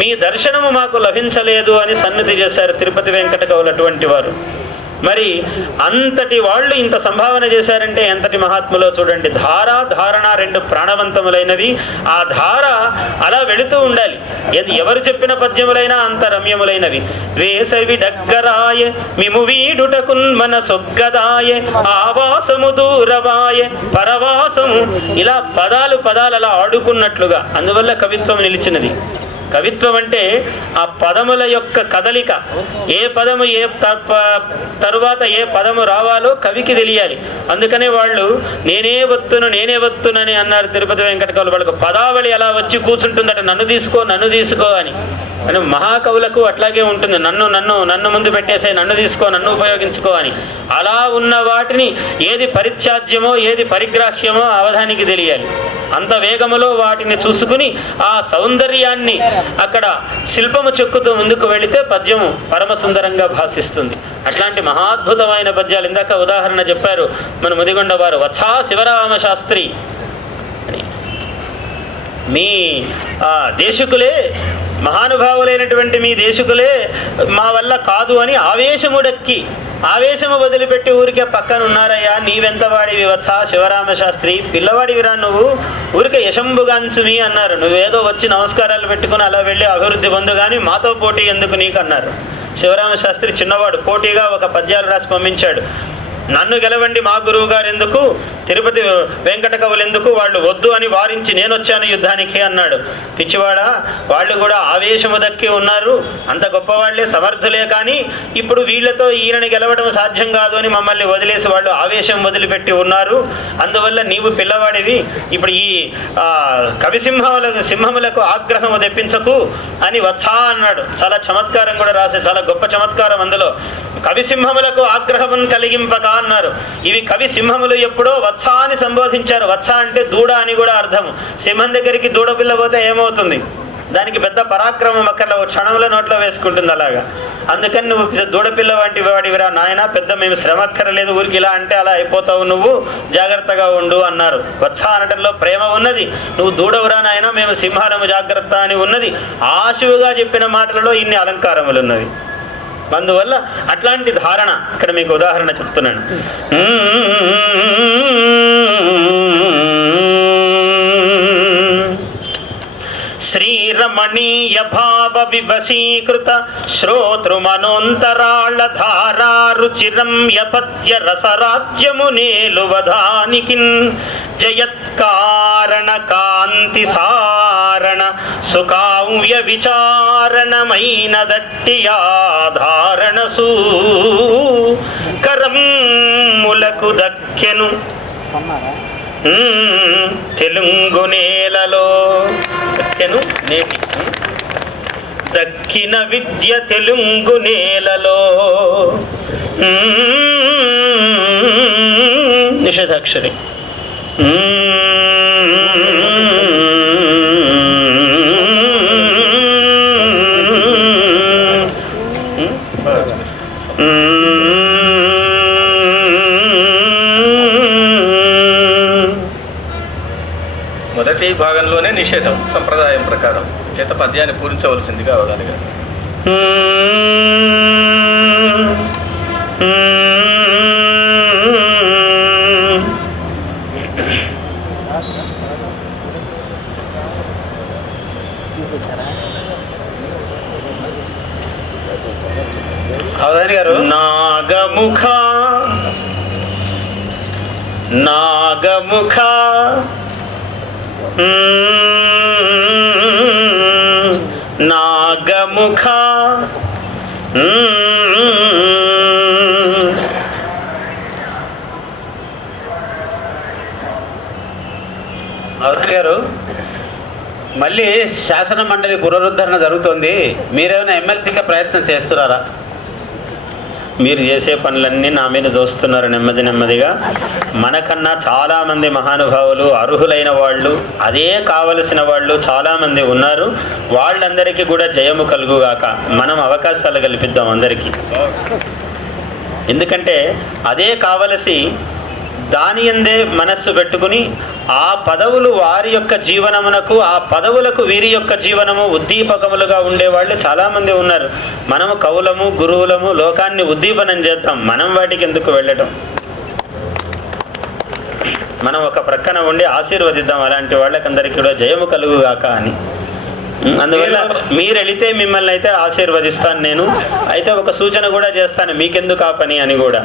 మీ దర్శనము మాకు లభించలేదు అని సన్నిధి చేశారు తిరుపతి వెంకట కవులు అటువంటి వారు. మరి అంతటి వాళ్ళు ఇంత సంభావన చేశారంటే ఎంతటి మహాత్ములో చూడండి. ధారణ 2 ప్రాణవంతములైనవి. ఆ ధార అలా వెళుతూ ఉండాలి. ఎవరు చెప్పిన పద్యములైనా అంత రమ్యములైనవి. వేసవి డగ్గరాయ మిము వీడుటకున్ మన సొగ్గదాయ ఆవాసము దూరవాయ పరవాసము. ఇలా పదాలు అలా ఆడుకున్నట్లుగా. అందువల్ల కవిత్వం నిలిచినది. కవిత్వం అంటే ఆ పదముల యొక్క కదలిక. ఏ పదము తరువాత ఏ పదము రావాలో కవికి తెలియాలి. అందుకనే వాళ్ళు నేనే వత్తునని అన్నారు తిరుపతి వెంకట కవులు. వాళ్ళకు పదావళి అలా వచ్చి కూర్చుంటుందట, నన్ను తీసుకో అని. అని మహాకవులకు అట్లాగే ఉంటుంది. నన్ను ముందు పెట్టేసే, నన్ను తీసుకో, నన్ను ఉపయోగించుకో అని. అలా ఉన్న వాటిని ఏది పరిత్యాజ్యమో ఏది పరిగ్రాహ్యమో అవధానికి తెలియాలి. అంత వేగములో వాటిని చూసుకుని ఆ సౌందర్యాన్ని అక్కడ శిల్పము చెక్కుతూ ముందుకు వెళితే పద్యము పరమ సుందరంగా భాసిస్తుంది. అట్లాంటి మహాద్భుతమైన పద్యాలు ఇందాక ఉదాహరణ చెప్పారు మన ముదిగొండ వారు. వత్సా శివరామ శాస్త్రి అని. మీ దేశకులే, మహానుభావులైనటువంటి మీ దేశకులే మా వల్ల కాదు అని ఆవేశము వదిలిపెట్టి ఊరికే పక్కన ఉన్నారయ్యా. నీవెంత వాడివి వత్సా శివరామ శాస్త్రి, పిల్లవాడివిరా నువ్వు, ఊరికే యశంబుగాంచుమి అన్నారు. నువ్వేదో వచ్చి నమస్కారాలు పెట్టుకుని అలా వెళ్ళి అభివృద్ధి పొందు కానీ మాతో పోటీ ఎందుకు నీకు అన్నారు. శివరామ శాస్త్రి చిన్నవాడు, పోటీగా ఒక పద్యాలు రాసి పంపించాడు. నన్ను గెలవండి మా గురువు గారు ఎందుకు, తిరుపతి వెంకట కవులు ఎందుకు, వాళ్ళు వద్దు అని వారించి నేనొచ్చాను యుద్ధానికి అన్నాడు. పిచ్చివాడా, వాళ్ళు కూడా ఆవేశము దక్కి ఉన్నారు, అంత గొప్పవాళ్లే, సమర్థులే, కానీ ఇప్పుడు వీళ్లతో ఈయనని గెలవడం సాధ్యం కాదు అని మమ్మల్ని వదిలేసి వాళ్ళు ఆవేశం వదిలిపెట్టి ఉన్నారు. అందువల్ల నీవు పిల్లవాడివి, ఇప్పుడు ఈ సింహములకు ఆగ్రహము తెప్పించకు అని వత్సా అన్నాడు. చాలా చమత్కారం కూడా రాసే, చాలా గొప్ప చమత్కారం అందులో. కవి సింహములకు ఆగ్రహమును కలిగింపక అన్నారు. ఇవి కవి సింహములు ఎప్పుడో వత్స అని సంబోధించారు. వత్స అంటే దూడ అని కూడా అర్థము. సింహం దగ్గరికి దూడ పిల్ల పోతే ఏమవుతుంది, దానికి పెద్ద పరాక్రమం అక్కడ క్షణంలో నోట్లో వేసుకుంటుంది. అలాగా అందుకని నువ్వు దూడపిల్ల వంటి వాడివిరా నాయన, పెద్ద మేము శ్రమ అక్కర్లేదు, ఊరికి ఇలా అంటే అలా అయిపోతావు, నువ్వు జాగ్రత్తగా ఉండు అన్నారు. వత్స అనడంలో ప్రేమ ఉన్నది. నువ్వు దూడవురా నాయన, మేము సింహాలము జాగ్రత్త అని ఉన్నది. ఆశువుగా చెప్పిన మాటలలో ఇన్ని అలంకారములు ఉన్నవి. అందువల్ల అట్లాంటి ధారణ ఇక్కడ మీకు ఉదాహరణ చెప్తున్నాను. శ్రీరమణీయ భావ వివశీకృత శ్రోతృమనోంతరాళ ధారా రుచిరమ్య పద్య రసరాజ్యము నేలువధానికి జయత్కారణ కాంతి సారణ సుకావ్య విచారణమైన దట్టియాధారణసు కరమ్ములకు దక్కెను తెలుగు నేలలో. దక్కెను నేటి దక్కిన విద్య తెలుగు నేలలో నిషేధాక్షరి. మొదటి భాగంలోనే నిషేధం సంప్రదాయం ప్రకారం చేత పద్యాన్ని పూరించవలసిందిగా అవగాహన గారు. అవధాని గారు. నాగముఖ నాగముఖ నాగముఖ అవధాని గారు, మళ్ళీ శాసన మండలి పునరుద్ధరణ జరుగుతుంది. మీరేమైనా ఎమ్మెల్సీగా ప్రయత్నం చేస్తున్నారా? మీరు చేసే పనులన్నీ నా మీద దోస్తున్నారు నెమ్మది నెమ్మదిగా. మనకన్నా చాలామంది మహానుభావులు, అర్హులైన వాళ్ళు, అదే కావలసిన వాళ్ళు చాలామంది ఉన్నారు. వాళ్ళందరికీ కూడా జయము కలుగుగాక. మనం అవకాశాలు కల్పిద్దాం అందరికీ. ఎందుకంటే అదే కావలసి దాని యందే మనస్సు పెట్టుకుని ఆ పదవులు వారి యొక్క జీవనమునకు, ఆ పదవులకు వీరి యొక్క జీవనము ఉద్దీపకములుగా ఉండేవాళ్ళు చాలామంది ఉన్నారు. మనము కవులము, గురువులము, లోకాన్ని ఉద్దీపనం చేద్దాం. మనం వాటికి ఎందుకు వెళ్ళటం? మనం ఒక ప్రక్కన ఉండి ఆశీర్వదిద్దాం అలాంటి వాళ్ళకందరికీ కూడా జయము కలుగుగాక అని. అందువల్ల మీరు వెళితే మిమ్మల్ని అయితే ఆశీర్వదిస్తాను నేను. అయితే ఒక సూచన కూడా చేస్తాను, మీకెందుకు ఆ పని అని కూడా.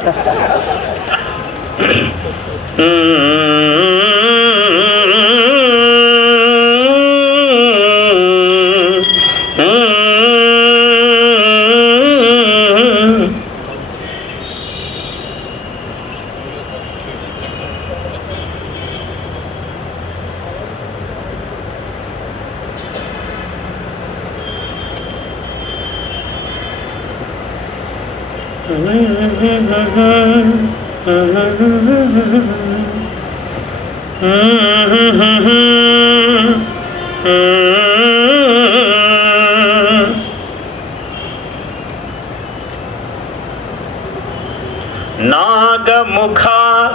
నాగముఖ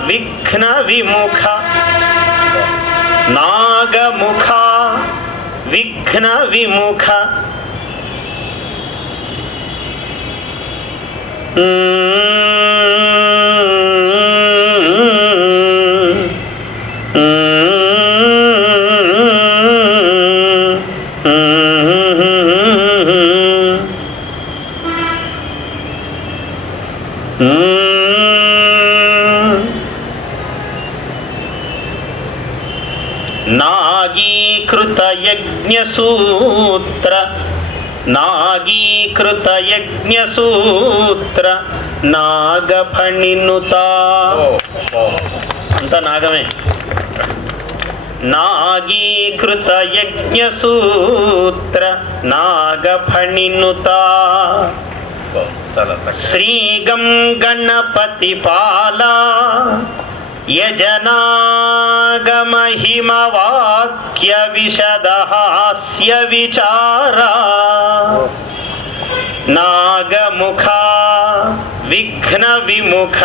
విఘ్న విముఖ నాగముఖ విఘ్న విముఖ నాగీకృత యజ్ఞసూత్ర నాగీకృత యజ్ఞసూత్ర నాగఫణినుత. అంతా నాగమే. నాగీకృత యజ్ఞసూత్ర నాగఫణినుత శ్రీగం గణపతి పాలా యజనాగమహిమవాక్య విశదహాస్య విచారా నాగముఖ విఘ్న విముఖ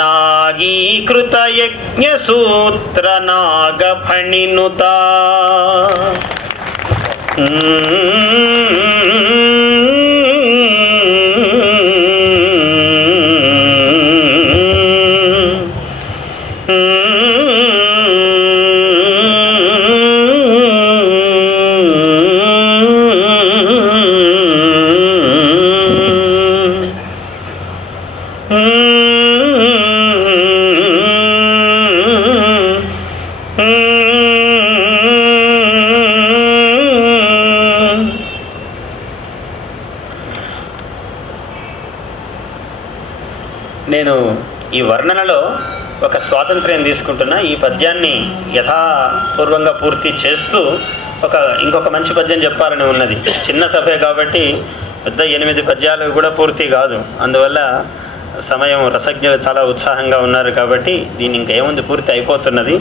నాగీకృత యజ్ఞసూత్ర నాగఫణినుత. నేను ఈ వర్ణనలో ఒక స్వాతంత్ర్యం తీసుకుంటున్నా. ఈ పద్యాన్ని యథాపూర్వంగా పూర్తి చేస్తూ ఇంకొక మంచి పద్యం చెప్పాలని ఉన్నది. చిన్న సభే కాబట్టి పెద్ద 8 పద్యాలు కూడా పూర్తి కాదు. అందువల్ల సమయం రసజ్ఞులు చాలా ఉత్సాహంగా ఉన్నారు కాబట్టి దీని ఇంకా ఏముంది, పూర్తి అయిపోతున్నది.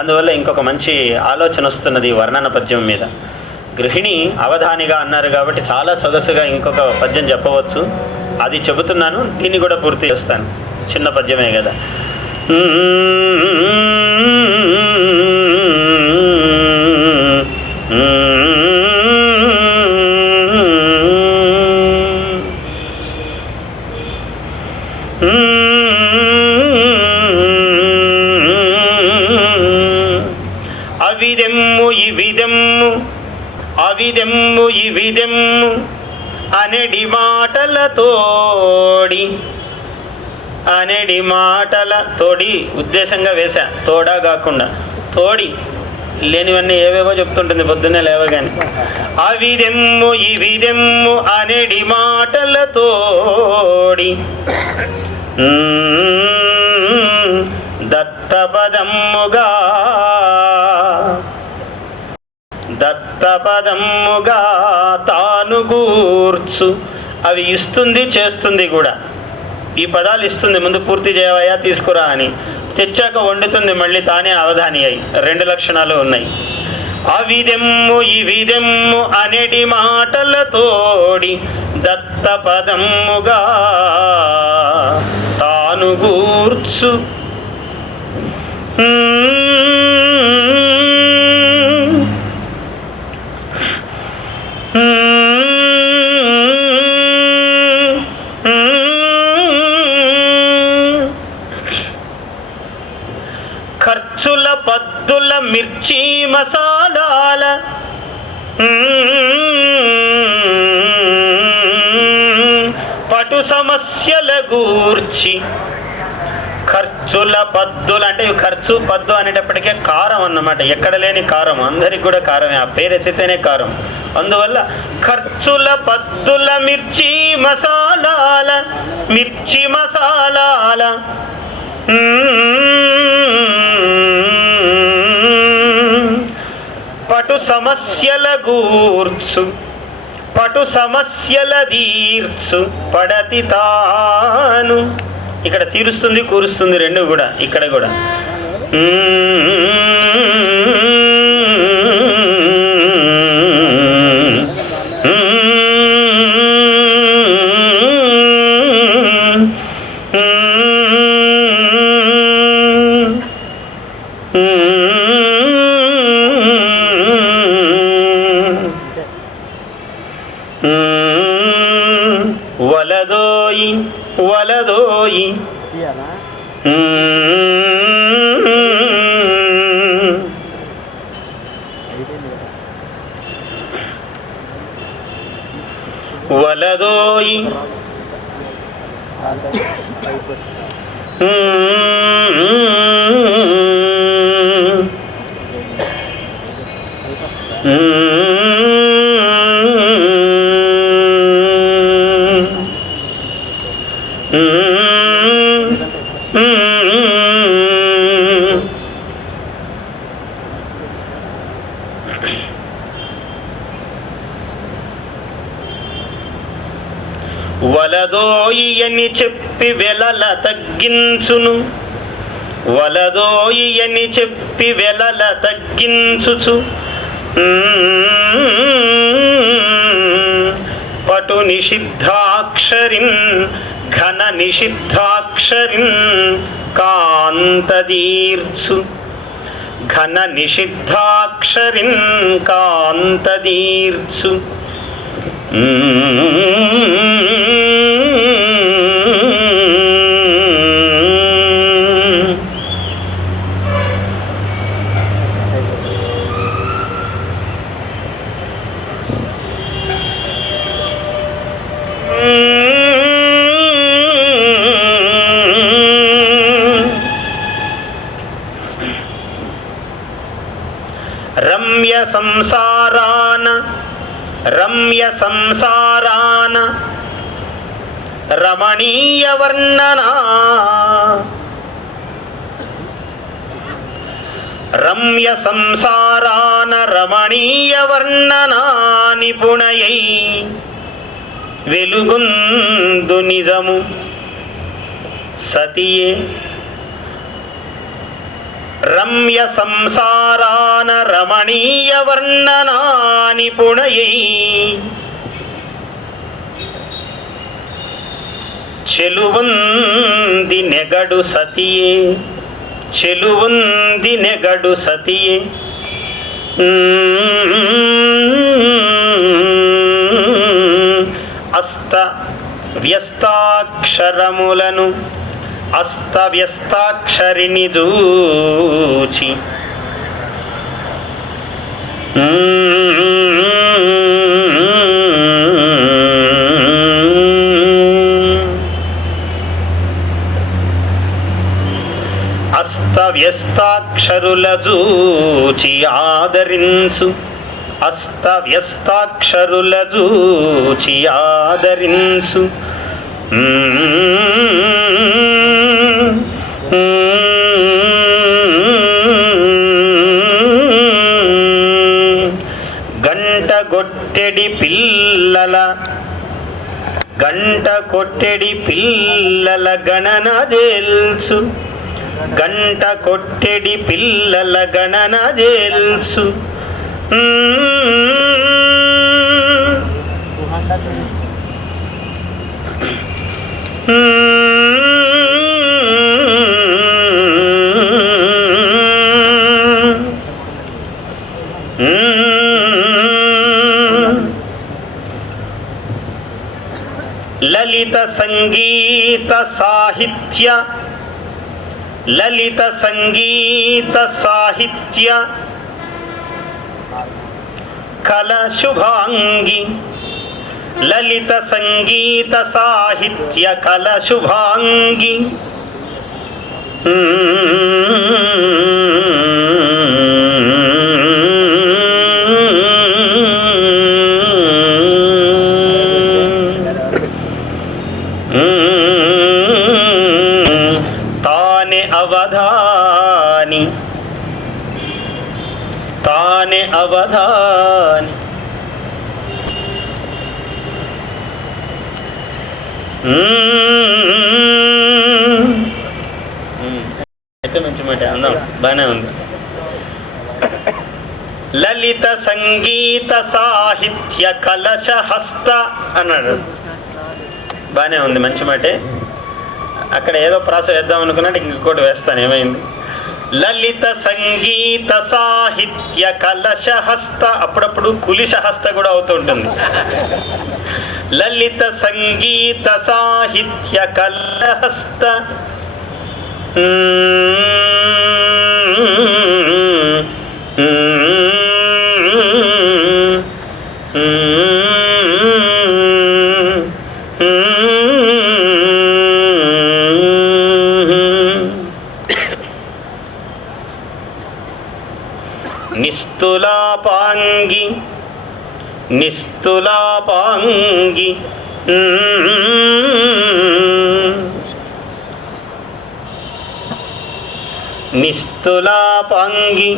అందువల్ల ఇంకొక మంచి ఆలోచన వస్తున్నది వర్ణన పద్యం మీద. గృహిణి అవధానిగా అన్నారు కాబట్టి చాలా సొగసుగా ఇంకొక పద్యం చెప్పవచ్చు, అది చెబుతున్నాను. దీన్ని కూడా పూర్తి చేస్తాను, చిన్న పద్యమే కదా. అవిదెమ్ము ఇవిదెమ్ము అవిదెమ్ము ఇవిదెమ్ము అనెడి మాటలతోడి, అనెడి మాటల తోడి ఉద్దేశంగా వేశా, తోడా కాకుండా తోడి లేనివన్నీ ఏవేవో చెప్తుంటుంది పొద్దున్నే లేవగాని. అవిదెమ్ము ఇవిదెమ్ము అనెడి మాటలతోడి దత్తపదమ్ముగా దత్తపదమ్ముగా తాను గూర్చు. అవి ఇస్తుంది, చేస్తుంది కూడా. ఈ పదాలు ఇస్తుంది, ముందు పూర్తి చేయవయా తీసుకురా అని, తెచ్చాక వండుతుంది మళ్ళీ తానే అవధాని అయి. 2 లక్షణాలు ఉన్నాయి. అవిదెమ్ము ఇవిదెమ్ము అనెడి మాటలతోడి దత్తపదమ్ముగా తాను గూర్చు. ఖర్చుల పద్దుల మిర్చి మసాలాల పటు సమస్యల గూర్చి. ఖర్చుల పద్దులు అంటే ఖర్చు పద్దు అనేటప్పటికే కారం అన్నమాట, ఎక్కడ లేని కారం, అందరికి కూడా కారమే, ఆ పేరు ఎత్తితేనే కారం. అందువల్ల ఖర్చుల పద్దుల మిర్చి మసాలాల, మిర్చి మసాలాల పటు సమస్యల గూర్చు, పటు సమస్యల తీర్చు పడతి తాను. ఇక్కడ తీరుస్తుంది, కూరుస్తుంది, రెండు కూడా ఇక్కడ కూడా. వలదోయి వలదోయి వలదోయి వలదోయి అని చెప్పి వెలల తగ్గించును, వలదోయి అని చెప్పి వెలల తగ్గించుచు పటు నిషిద్ధాక్షరిన్ ఘన నిషిద్ధాక్షరిన్ కాంతదీర్చు, ఘన నిషిద్ధాక్షరిన్ కాంతదీర్చు. రమ్య సంసారాన రమ్య సంసారాన రమణీయ వర్ణనా, రమ్య సంసారాన రమణీయ వర్ణనా నిపుణయై వెలుగొందు నిజము, సతియే రమ్య సంసారాన రమణీయ వర్ణనా నిపుణయై చెలువంది నెగడు సతియే చెలువంది నెగడు సతియే అస్త వ్యస్తాక్షరములను అస్తవ్యస్తాక్షరిని చూచి అస్తవ్యస్తాక్షరుల చూచి ఆదరించు అస్తవ్యస్తాక్షరుల చూచి ఆదరించు గంట కొట్టెడి పిల్లల గణన తెలుసు గంట కొట్టెడి పిల్లల గణన తెలుసు లలిత సంగీత సాహిత్య కళ శుభాంగి లలిత సంగీత సాహిత్య కళ శుభాంగి తానే అవధాని అయితే మంచి మాట అందాం, బాగానే ఉంది. లలిత సంగీత సాహిత్య కలశహస్త అన్నాడు, బాగానే ఉంది, మంచి మాటే. అక్కడ ఏదో ప్రాస వేద్దాం అనుకున్నాడు, ఇంకోటి వేస్తాను, ఏమైంది? లలిత సంగీత సాహిత్య కలశహస్త, అప్పుడప్పుడు కులిశహస్త కూడా అవుతుంటుంది. లలిత సంగీత సాహిత్య కలహస్త నిస్తులాపాంగి నిస్తులాపాంగి నిస్తులాపాంగి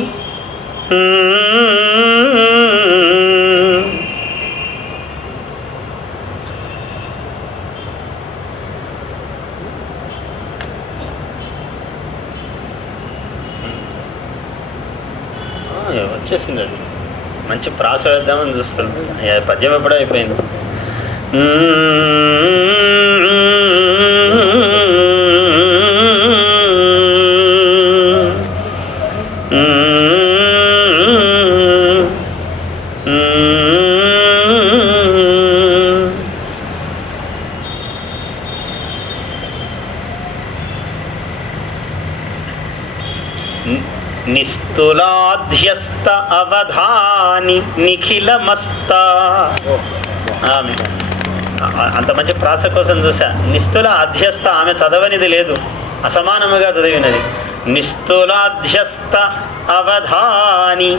వచ్చేసింది. అది మంచి ప్రాస వేద్దామని చూస్తున్నాను, పద్యం ఎప్పుడో అయిపోయింది. నిస్తులాధ్యస్థ అవధాని నిఖిలమస్త. ఆమె అంత మంచి ప్రాస కోసం చూసా. నిస్తుల అధ్యస్థ, ఆమె చదవనిది లేదు, అసమానముగా చదివినది. నిస్తులాధ్యస్థ అవధాని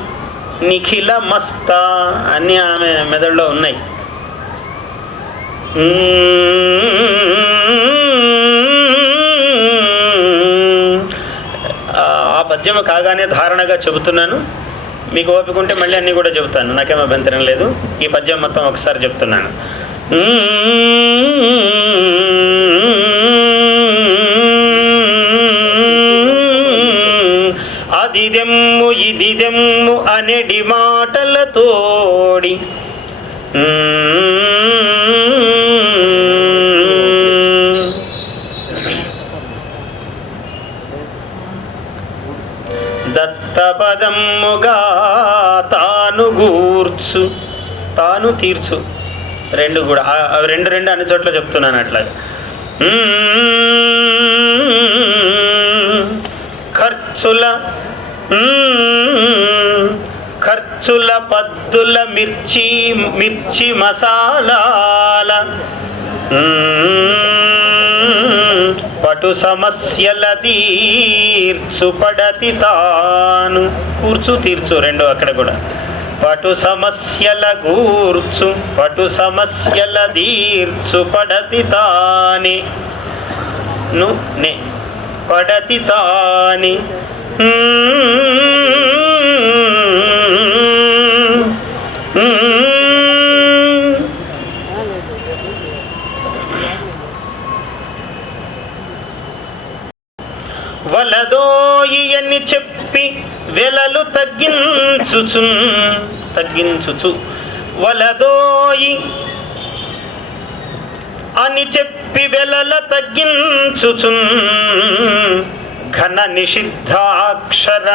నిఖిలమస్త అన్నీ ఆమె మెదడులో ఉన్నాయి. ఆ పద్యము కాగానే ధారణగా చెబుతున్నాను. మీకు ఓపిక ఉంటే మళ్ళీ అన్నీ కూడా చెబుతాను, నాకేం అభ్యంతరం లేదు. ఈ పద్యం మొత్తం ఒకసారి చెప్తున్నాను. అదిదెమ్ము ఇదిదెమ్ము అనెడి మాటలతోడి దత్తపదమ్ముగా తాను గూర్చు తాను తీర్చు, రెండు కూడా రెండు అన్ని చోట్ల చెప్తున్నాను అట్లాగా. ఖర్చుల పద్దుల మిర్చి మసాలాల పటు సమస్యల తీర్చు పడతి తాను, కూర్చు తీర్చు రెండు అక్కడ కూడా. పటు సమస్యల గూర్చు పటు సమస్యల తీర్చు పడతి తాని నే పడతి తాని. వలదోయి అని చెప్పి వెలలు తగ్గించుచు వలదోయి అని చెప్పి వెలల తగ్గించుచు ఘన నిషిద్ధాక్షర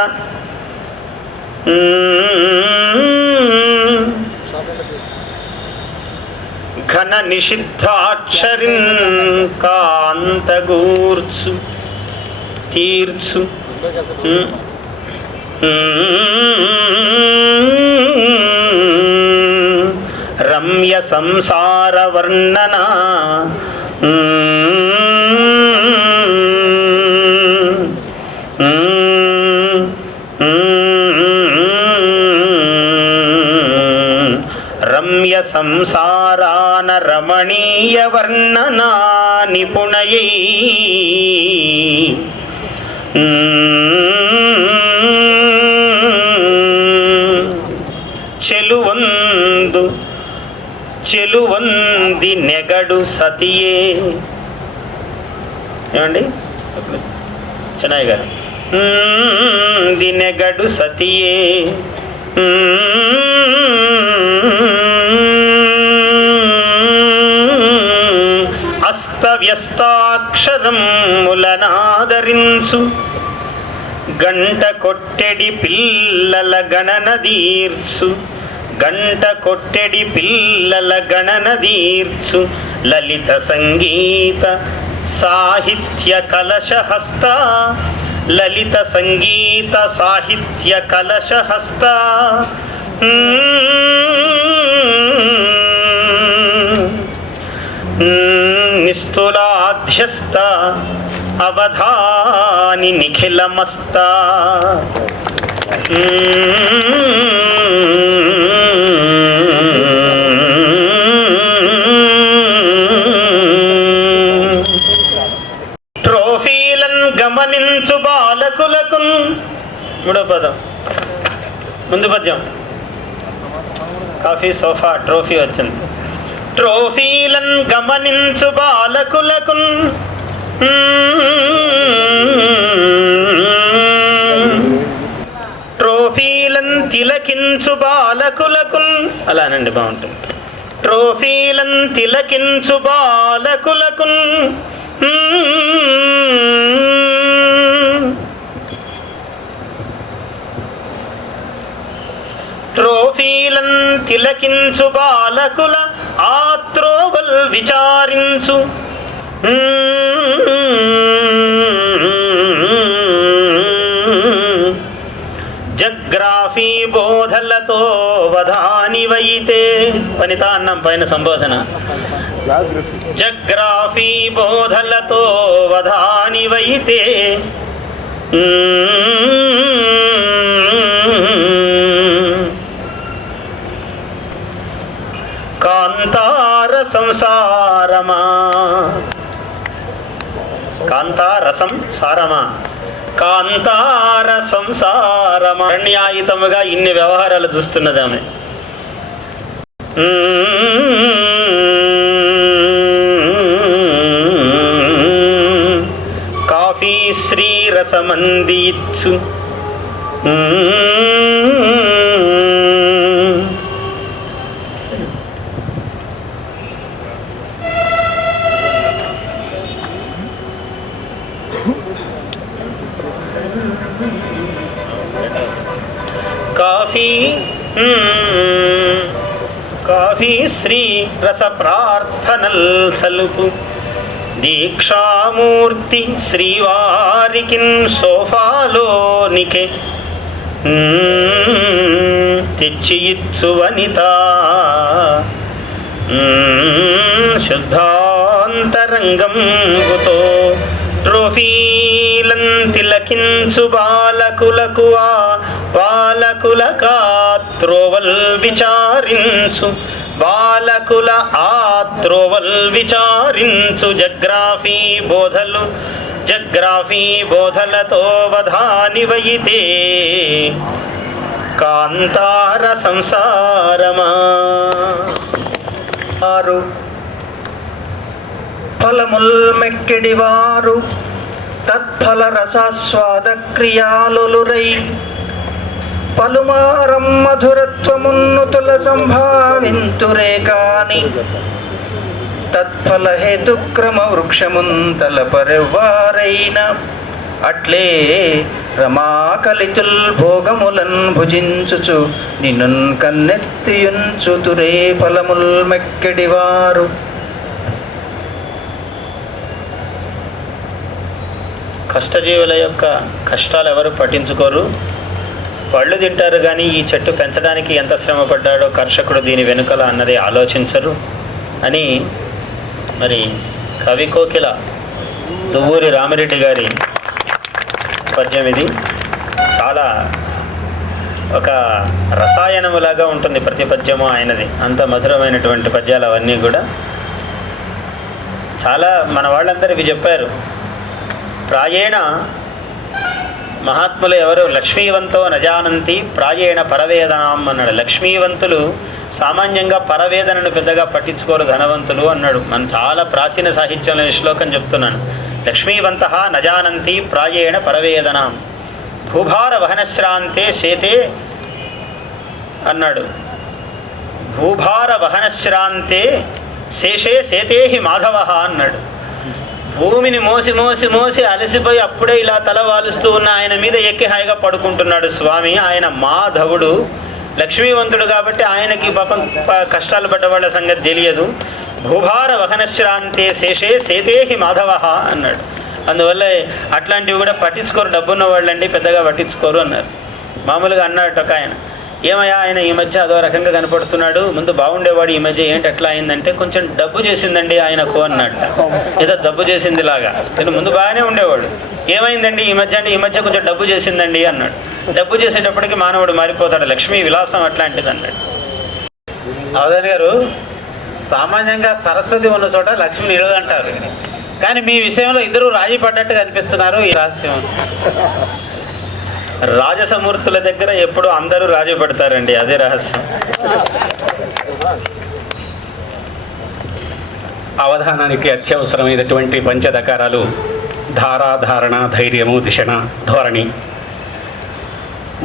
ఘన నిషిద్ధాక్షరిన్ కాంతగూర్చు తీర్చు. రమ్య సంసార వర్ణన రమ్య సంసారాన రమణీయ వర్ణనా నిపుణయై చెలువంది నెగడు సతియే. ఏమండి చెన్నయ్య గారు? దినెగడు సతియే అస్తవ్యస్తాక్షరములనాదరించు గంట కొట్టెడి పిల్లల గణన దీర్చు గంట కొట్టెడి పిల్లల గణన దీర్చు లలిత సంగీత సాహిత్య కలశహస్త లలిత సంగీత సాహిత్య కలశహస్త నిస్తులాధ్యస్థ అవధాని నిఖిలమస్త ట్రోఫీలను గమనించు బాలకులకు. మూడో పదం ముందు పద్యం కాఫీ సోఫా ట్రోఫీ వచ్చింది. ట్రోఫీలను గమనించు బాలకులకు ట్రోఫీలను తిలకించు బాలకులకు అలానండి బాగుంటుంది. ట్రోఫీలను తిలకించు బాలకులకు ట్రోఫీలను తిలకించు బాలకుల ఆత్రోవల్ విచారించు జగ్రాఫీ బోధలతో వధానివైతే వనిత అన్నం పైన సంబోధన. జగ్రాఫీ బోధలతో వధానివైతే కాంతార సంసారమా కాంతారసం సారమా కాంతార సంసారమా అరణ్యాయుతముగా ఇన్ని వ్యవహారాలు చూస్తున్నది ఆమె. కాఫీ శ్రీరసమంది ఇచ్చు కాఫీ శ్రీ రస ప్రార్థనల్ సలుపు దీక్షామూర్తి శ్రీవారికిన్ సోఫాలోనికే తెచ్చి ఇచ్చు వనిత శుద్ధాంతరంగంబుతో ట్రోఫీలం తిలకించు బాలకులకు ఆ బాలకులకా త్రోవల్ విచారించు బాలకుల ఆ త్రోవల్ విచారించు జగ్రాఫీ బోధలతో వధానివయితే కాంతార సంసారమా. ఫలముల్ మెక్కిడివారు తత్ఫల రసాస్వాద క్రియాలురై పలుమారం మధురత్వమున్నుతుల సంభావింతురే కాని తత్ఫల హేతుక్రమ వృక్షముంతల పరివారైన అట్లే రమాకలితుల్ భోగములన్ భుజించుచు నిన్నున్ కన్నెత్తియుంచుతురే ఫలముల్ మెక్కిడివారు. కష్టజీవుల యొక్క కష్టాలు ఎవరు పట్టించుకోరు. పళ్ళు తింటారు కానీ ఈ చెట్టు పెంచడానికి ఎంత శ్రమ పడ్డాడో కర్షకుడు దీని వెనుకల అన్నది ఆలోచించరు అని మరి కవి కోకిల దువ్వూరి రామిరెడ్డి గారి పద్యం ఇది. చాలా ఒక రసాయనములాగా ఉంటుంది ప్రతి పద్యము ఆయనది. అంత మధురమైనటువంటి పద్యాలు అవన్నీ కూడా చాలా మన వాళ్ళందరూ ఇవి చెప్పారు. ప్రాయేణ మహాత్ములు ఎవరు లక్ష్మీవంతో నజానంతి ప్రాయేణ పరవేదనాం అన్నాడు. లక్ష్మీవంతులు సామాన్యంగా పరవేదనను పెద్దగా పట్టించుకోరు ధనవంతులు అన్నాడు. మనం చాలా ప్రాచీన సాహిత్యంలో ఈ శ్లోకం చెప్తున్నాను. లక్ష్మీవంత నజానంతి ప్రాయేణ పరవేదనాం భూభార వహనశ్రాంతే శేతే అన్నాడు. భూభార వహనశ్రాంతే శేషే శేతేహి మాధవ అన్నాడు. భూమిని మోసి మోసి మోసి అలసిపోయి అప్పుడే ఇలా తల వాలుస్తూ ఉన్న ఆయన మీద ఎక్కి హాయిగా పడుకుంటున్నాడు స్వామి. ఆయన మాధవుడు, లక్ష్మీవంతుడు కాబట్టి ఆయనకి పాపం కష్టాలు పడ్డ వాళ్ళ సంగతి తెలియదు. భూభార వహనశ్రాంతే శేషే శేతేహి మాధవ అన్నాడు. అందువల్ల అట్లాంటివి కూడా పట్టించుకోరు. డబ్బున్న వాళ్ళండి పెద్దగా పట్టించుకోరు అన్నారు. మామూలుగా అన్నాడు ఒక ఆయన, ఏమయ్యా ఆయన ఈ మధ్య అదో రకంగా కనపడుతున్నాడు, ముందు బాగుండేవాడు, ఈ మధ్య ఏంటి ఎట్లా అయిందంటే కొంచెం డబ్బు చేసిందండి ఆయనకు అన్నట్ట. ఏదో డబ్బు చేసింది లాగా. నేను ముందు బాగానే ఉండేవాడు, ఏమైందండి ఈ మధ్య అంటే ఈ మధ్య కొంచెం డబ్బు చేసిందండి అన్నాడు. డబ్బు చేసేటప్పటికి మానవుడు మారిపోతాడు. లక్ష్మీ విలాసం అట్లాంటిది అన్నాడు. అవధాని గారు, సామాన్యంగా సరస్వతి ఉన్న చోట లక్ష్మి నిలదు అంటారు. కానీ మీ విషయంలో ఇద్దరు రాజీ పడ్డట్టుగా అనిపిస్తున్నారు. ఈ రహస్యం రాజసమూర్తుల దగ్గర ఎప్పుడు అందరూ రాజీ పడతారండి, అదే రహస్యం. అవధానానికి అత్యవసరమైనటువంటి పంచదకారాలు ధారాధారణ, ధైర్యము, దిశణ, ధోరణి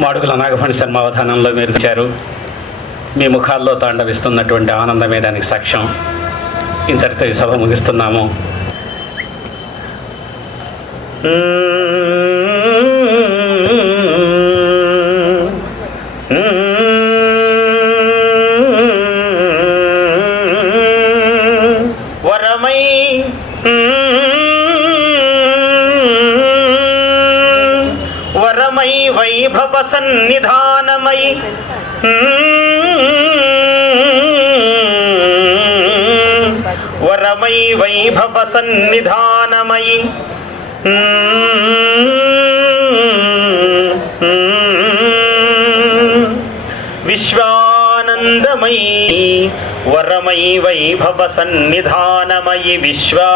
మాడుగుల నాగఫణి శర్మ అవధానంలో మీరు ఇచ్చారు. మీ ముఖాల్లో తాండవిస్తున్నటువంటి ఆనందమే దానికి సాక్ష్యం. ఇంతటితో ఈ సభ ముగిస్తున్నాము. వరమై వైభవ సన్నిధానమై వరమై వైభవ సన్నిధానమై విశ్వానందమయీ వరమై వైభవ సన్నిధానమయి విశ్వానందమయీ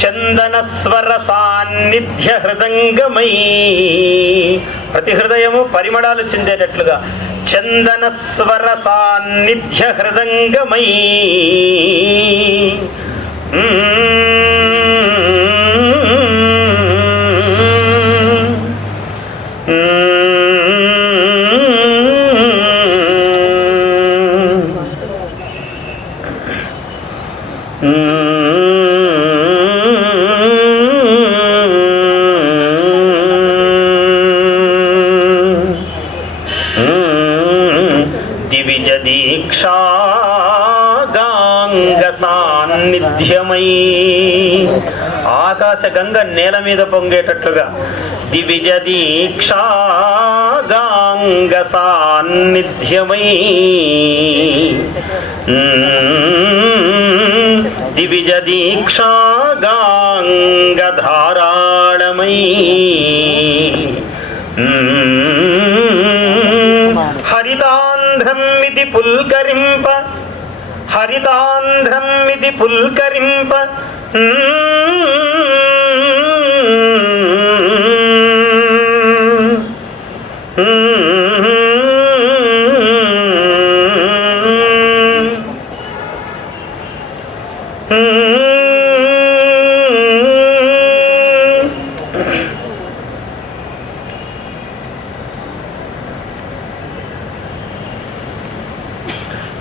చందనస్వర సాన్నిధ్య హృదంగమయీ ప్రతి హృదయము పరిమళాలు చెందేటట్లుగా చందన స్వర సాన్నిధ్య హృదంగమై దివిజ దీక్షాగాంగ సాన్నిధ్యమై ఆకాశ గంగ నేల మీద పొంగేటట్లుగా దివిజ దీక్షాగాంగ సాన్నిధ్యమై దివిజ దీక్షాగాంగ ధారాళమై హరితాంధ్రమిది పుల్కరింప హరితాంధ్రమిది పుల్కరింప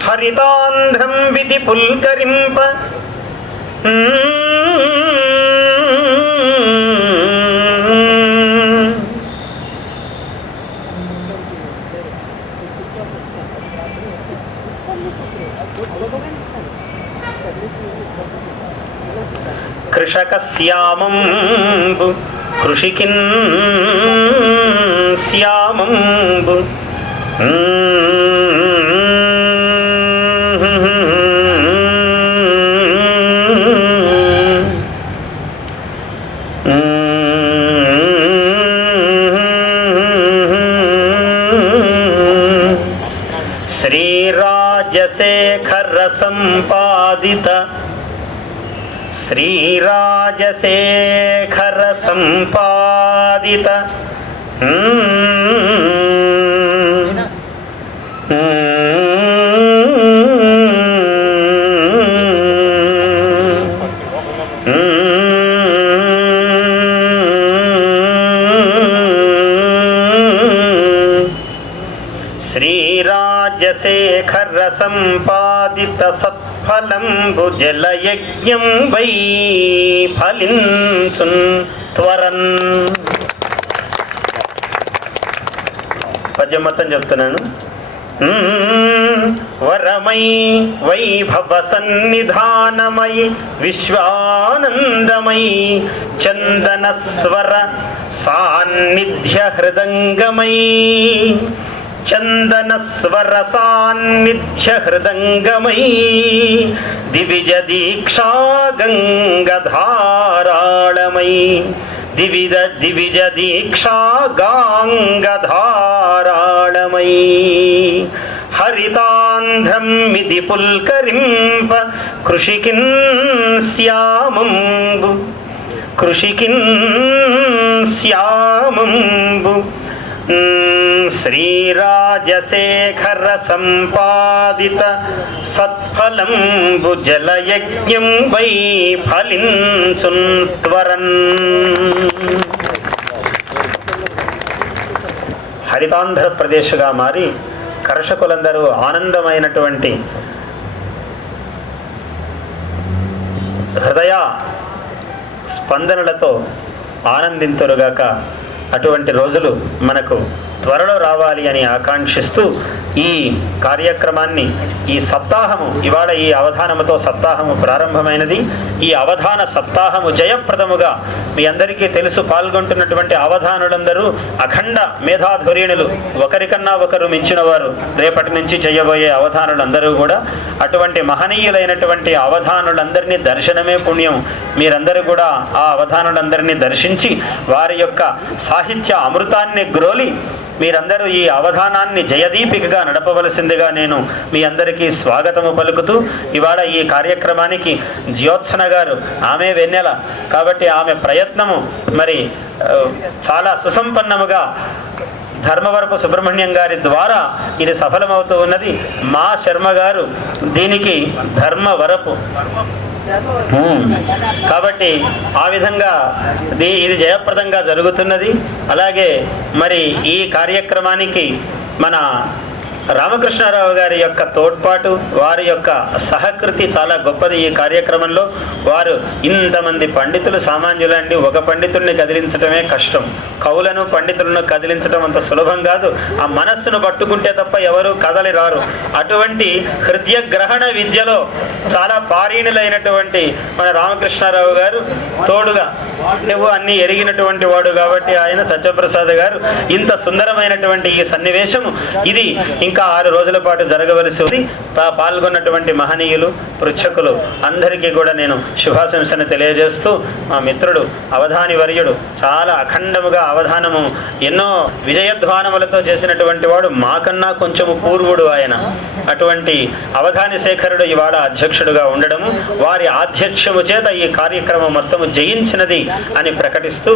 హరితాంధ్రం విధి పుల్కరింప కృషక శ్యామంబు కృషికిన్ శ్యామంబు శ్రీరాజశేఖర సంపాదిత శ్రీరాజశేఖర సంపాదిత శ్రీరాజశేఖర సంపాదిత సత్ఫలంబు జలయజ్ఞం వై ఫలించున్ త్వరన్. పద్యం మొత్తం చెప్తున్నాను. వరమై వైభవ సన్నిధానమై విశ్వానందమై చందన స్వర సాన్నిధ్య హృదంగమై చందన స్వర సాన్నిధ్య హృదంగమై దివిజ దీక్షా గంగధారాళమై దివిజ దీక్షా గాంగధారాళమై హరితాంధ్రమిది పుల్కరింప కృషికిన్ శ్యామంబు కృషికిన్ శ్యామంబు శ్రీరాజశేఖర సంపాదిత సత్ఫలంబు జలయజ్ఞం వై ఫలించున్ త్వరన్. హరితాంధ్రప్రదేశ్గా మారి కర్షకులందరూ ఆనందమైనటువంటి హృదయ స్పందనలతో ఆనందింతురుగాక. అటువంటి రోజులు మనకు త్వరలో రావాలి అని ఆకాంక్షిస్తూ ఈ కార్యక్రమాన్ని, ఈ సప్తాహము, ఇవాళ ఈ అవధానముతో సప్తాహము ప్రారంభమైనది. ఈ అవధాన సప్తాహము జయప్రదముగా మీ అందరికీ తెలుసు. పాల్గొంటున్నటువంటి అవధానులందరూ అఖండ మేధాధురీణులు, ఒకరికన్నా ఒకరు మించిన వారు. రేపటి నుంచి చేయబోయే అవధానులందరూ కూడా అటువంటి మహనీయులైనటువంటి అవధానులందరినీ దర్శనమే పుణ్యం. మీరందరూ కూడా ఆ అవధానులందరినీ దర్శించి వారి యొక్క సాహిత్య అమృతాన్ని గ్రోలి మీరందరూ ఈ అవధానాన్ని జయదీపికగా నడపవలసిందిగా నేను మీ అందరికీ స్వాగతము పలుకుతూ, ఇవాళ ఈ కార్యక్రమానికి జ్యోత్సన గారు, ఆమె వెన్నెల కాబట్టి ఆమె ప్రయత్నము మరి చాలా సుసంపన్నముగా ధర్మవరపు సుబ్రహ్మణ్యం గారి ద్వారా ఇది సఫలమవుతూ ఉన్నది. మా శర్మ గారు దీనికి ధర్మవరపు కాబట్టి ఆ విధంగా ఇది జయప్రదంగా జరుగుతున్నది. అలాగే మరి ఈ కార్యక్రమానికి మన రామకృష్ణారావు గారి యొక్క తోడ్పాటు, వారి యొక్క సహకృతి చాలా గొప్పది. ఈ కార్యక్రమంలో వారు ఇంతమంది పండితులు సామాన్యులండి, ఒక పండితుడిని కదిలించడమే కష్టం. కవులను పండితులను కదిలించడం అంత సులభం కాదు. ఆ మనస్సును పట్టుకుంటే తప్ప ఎవరు కదలి రారు. అటువంటి హృదయ గ్రహణ విద్యలో చాలా పారీణులైనటువంటి మన రామకృష్ణారావు గారు తోడుగా అన్ని ఎరిగినటువంటి వాడు కాబట్టి ఆయన సత్యప్రసాద్ గారు ఇంత సుందరమైనటువంటి ఈ సన్నివేశము ఇది ఇంకా 6 రోజుల పాటు జరగవలసి ఉంది. పాల్గొన్నటువంటి మహనీయులు పృచ్ఛకులు అందరికీ కూడా నేను శుభాశంసను తెలియజేస్తూ, మా మిత్రుడు అవధాని వర్యుడు చాలా అఖండముగా అవధానము ఎన్నో విజయధ్వానములతో చేసినటువంటి వాడు, మాకన్నా కొంచెము పూర్వుడు ఆయన. అటువంటి అవధాని శేఖరుడు ఇవాళ అధ్యక్షుడుగా ఉండడము, వారి ఆధ్యక్షము చేత ఈ కార్యక్రమం మొత్తము జయించినది అని ప్రకటిస్తూ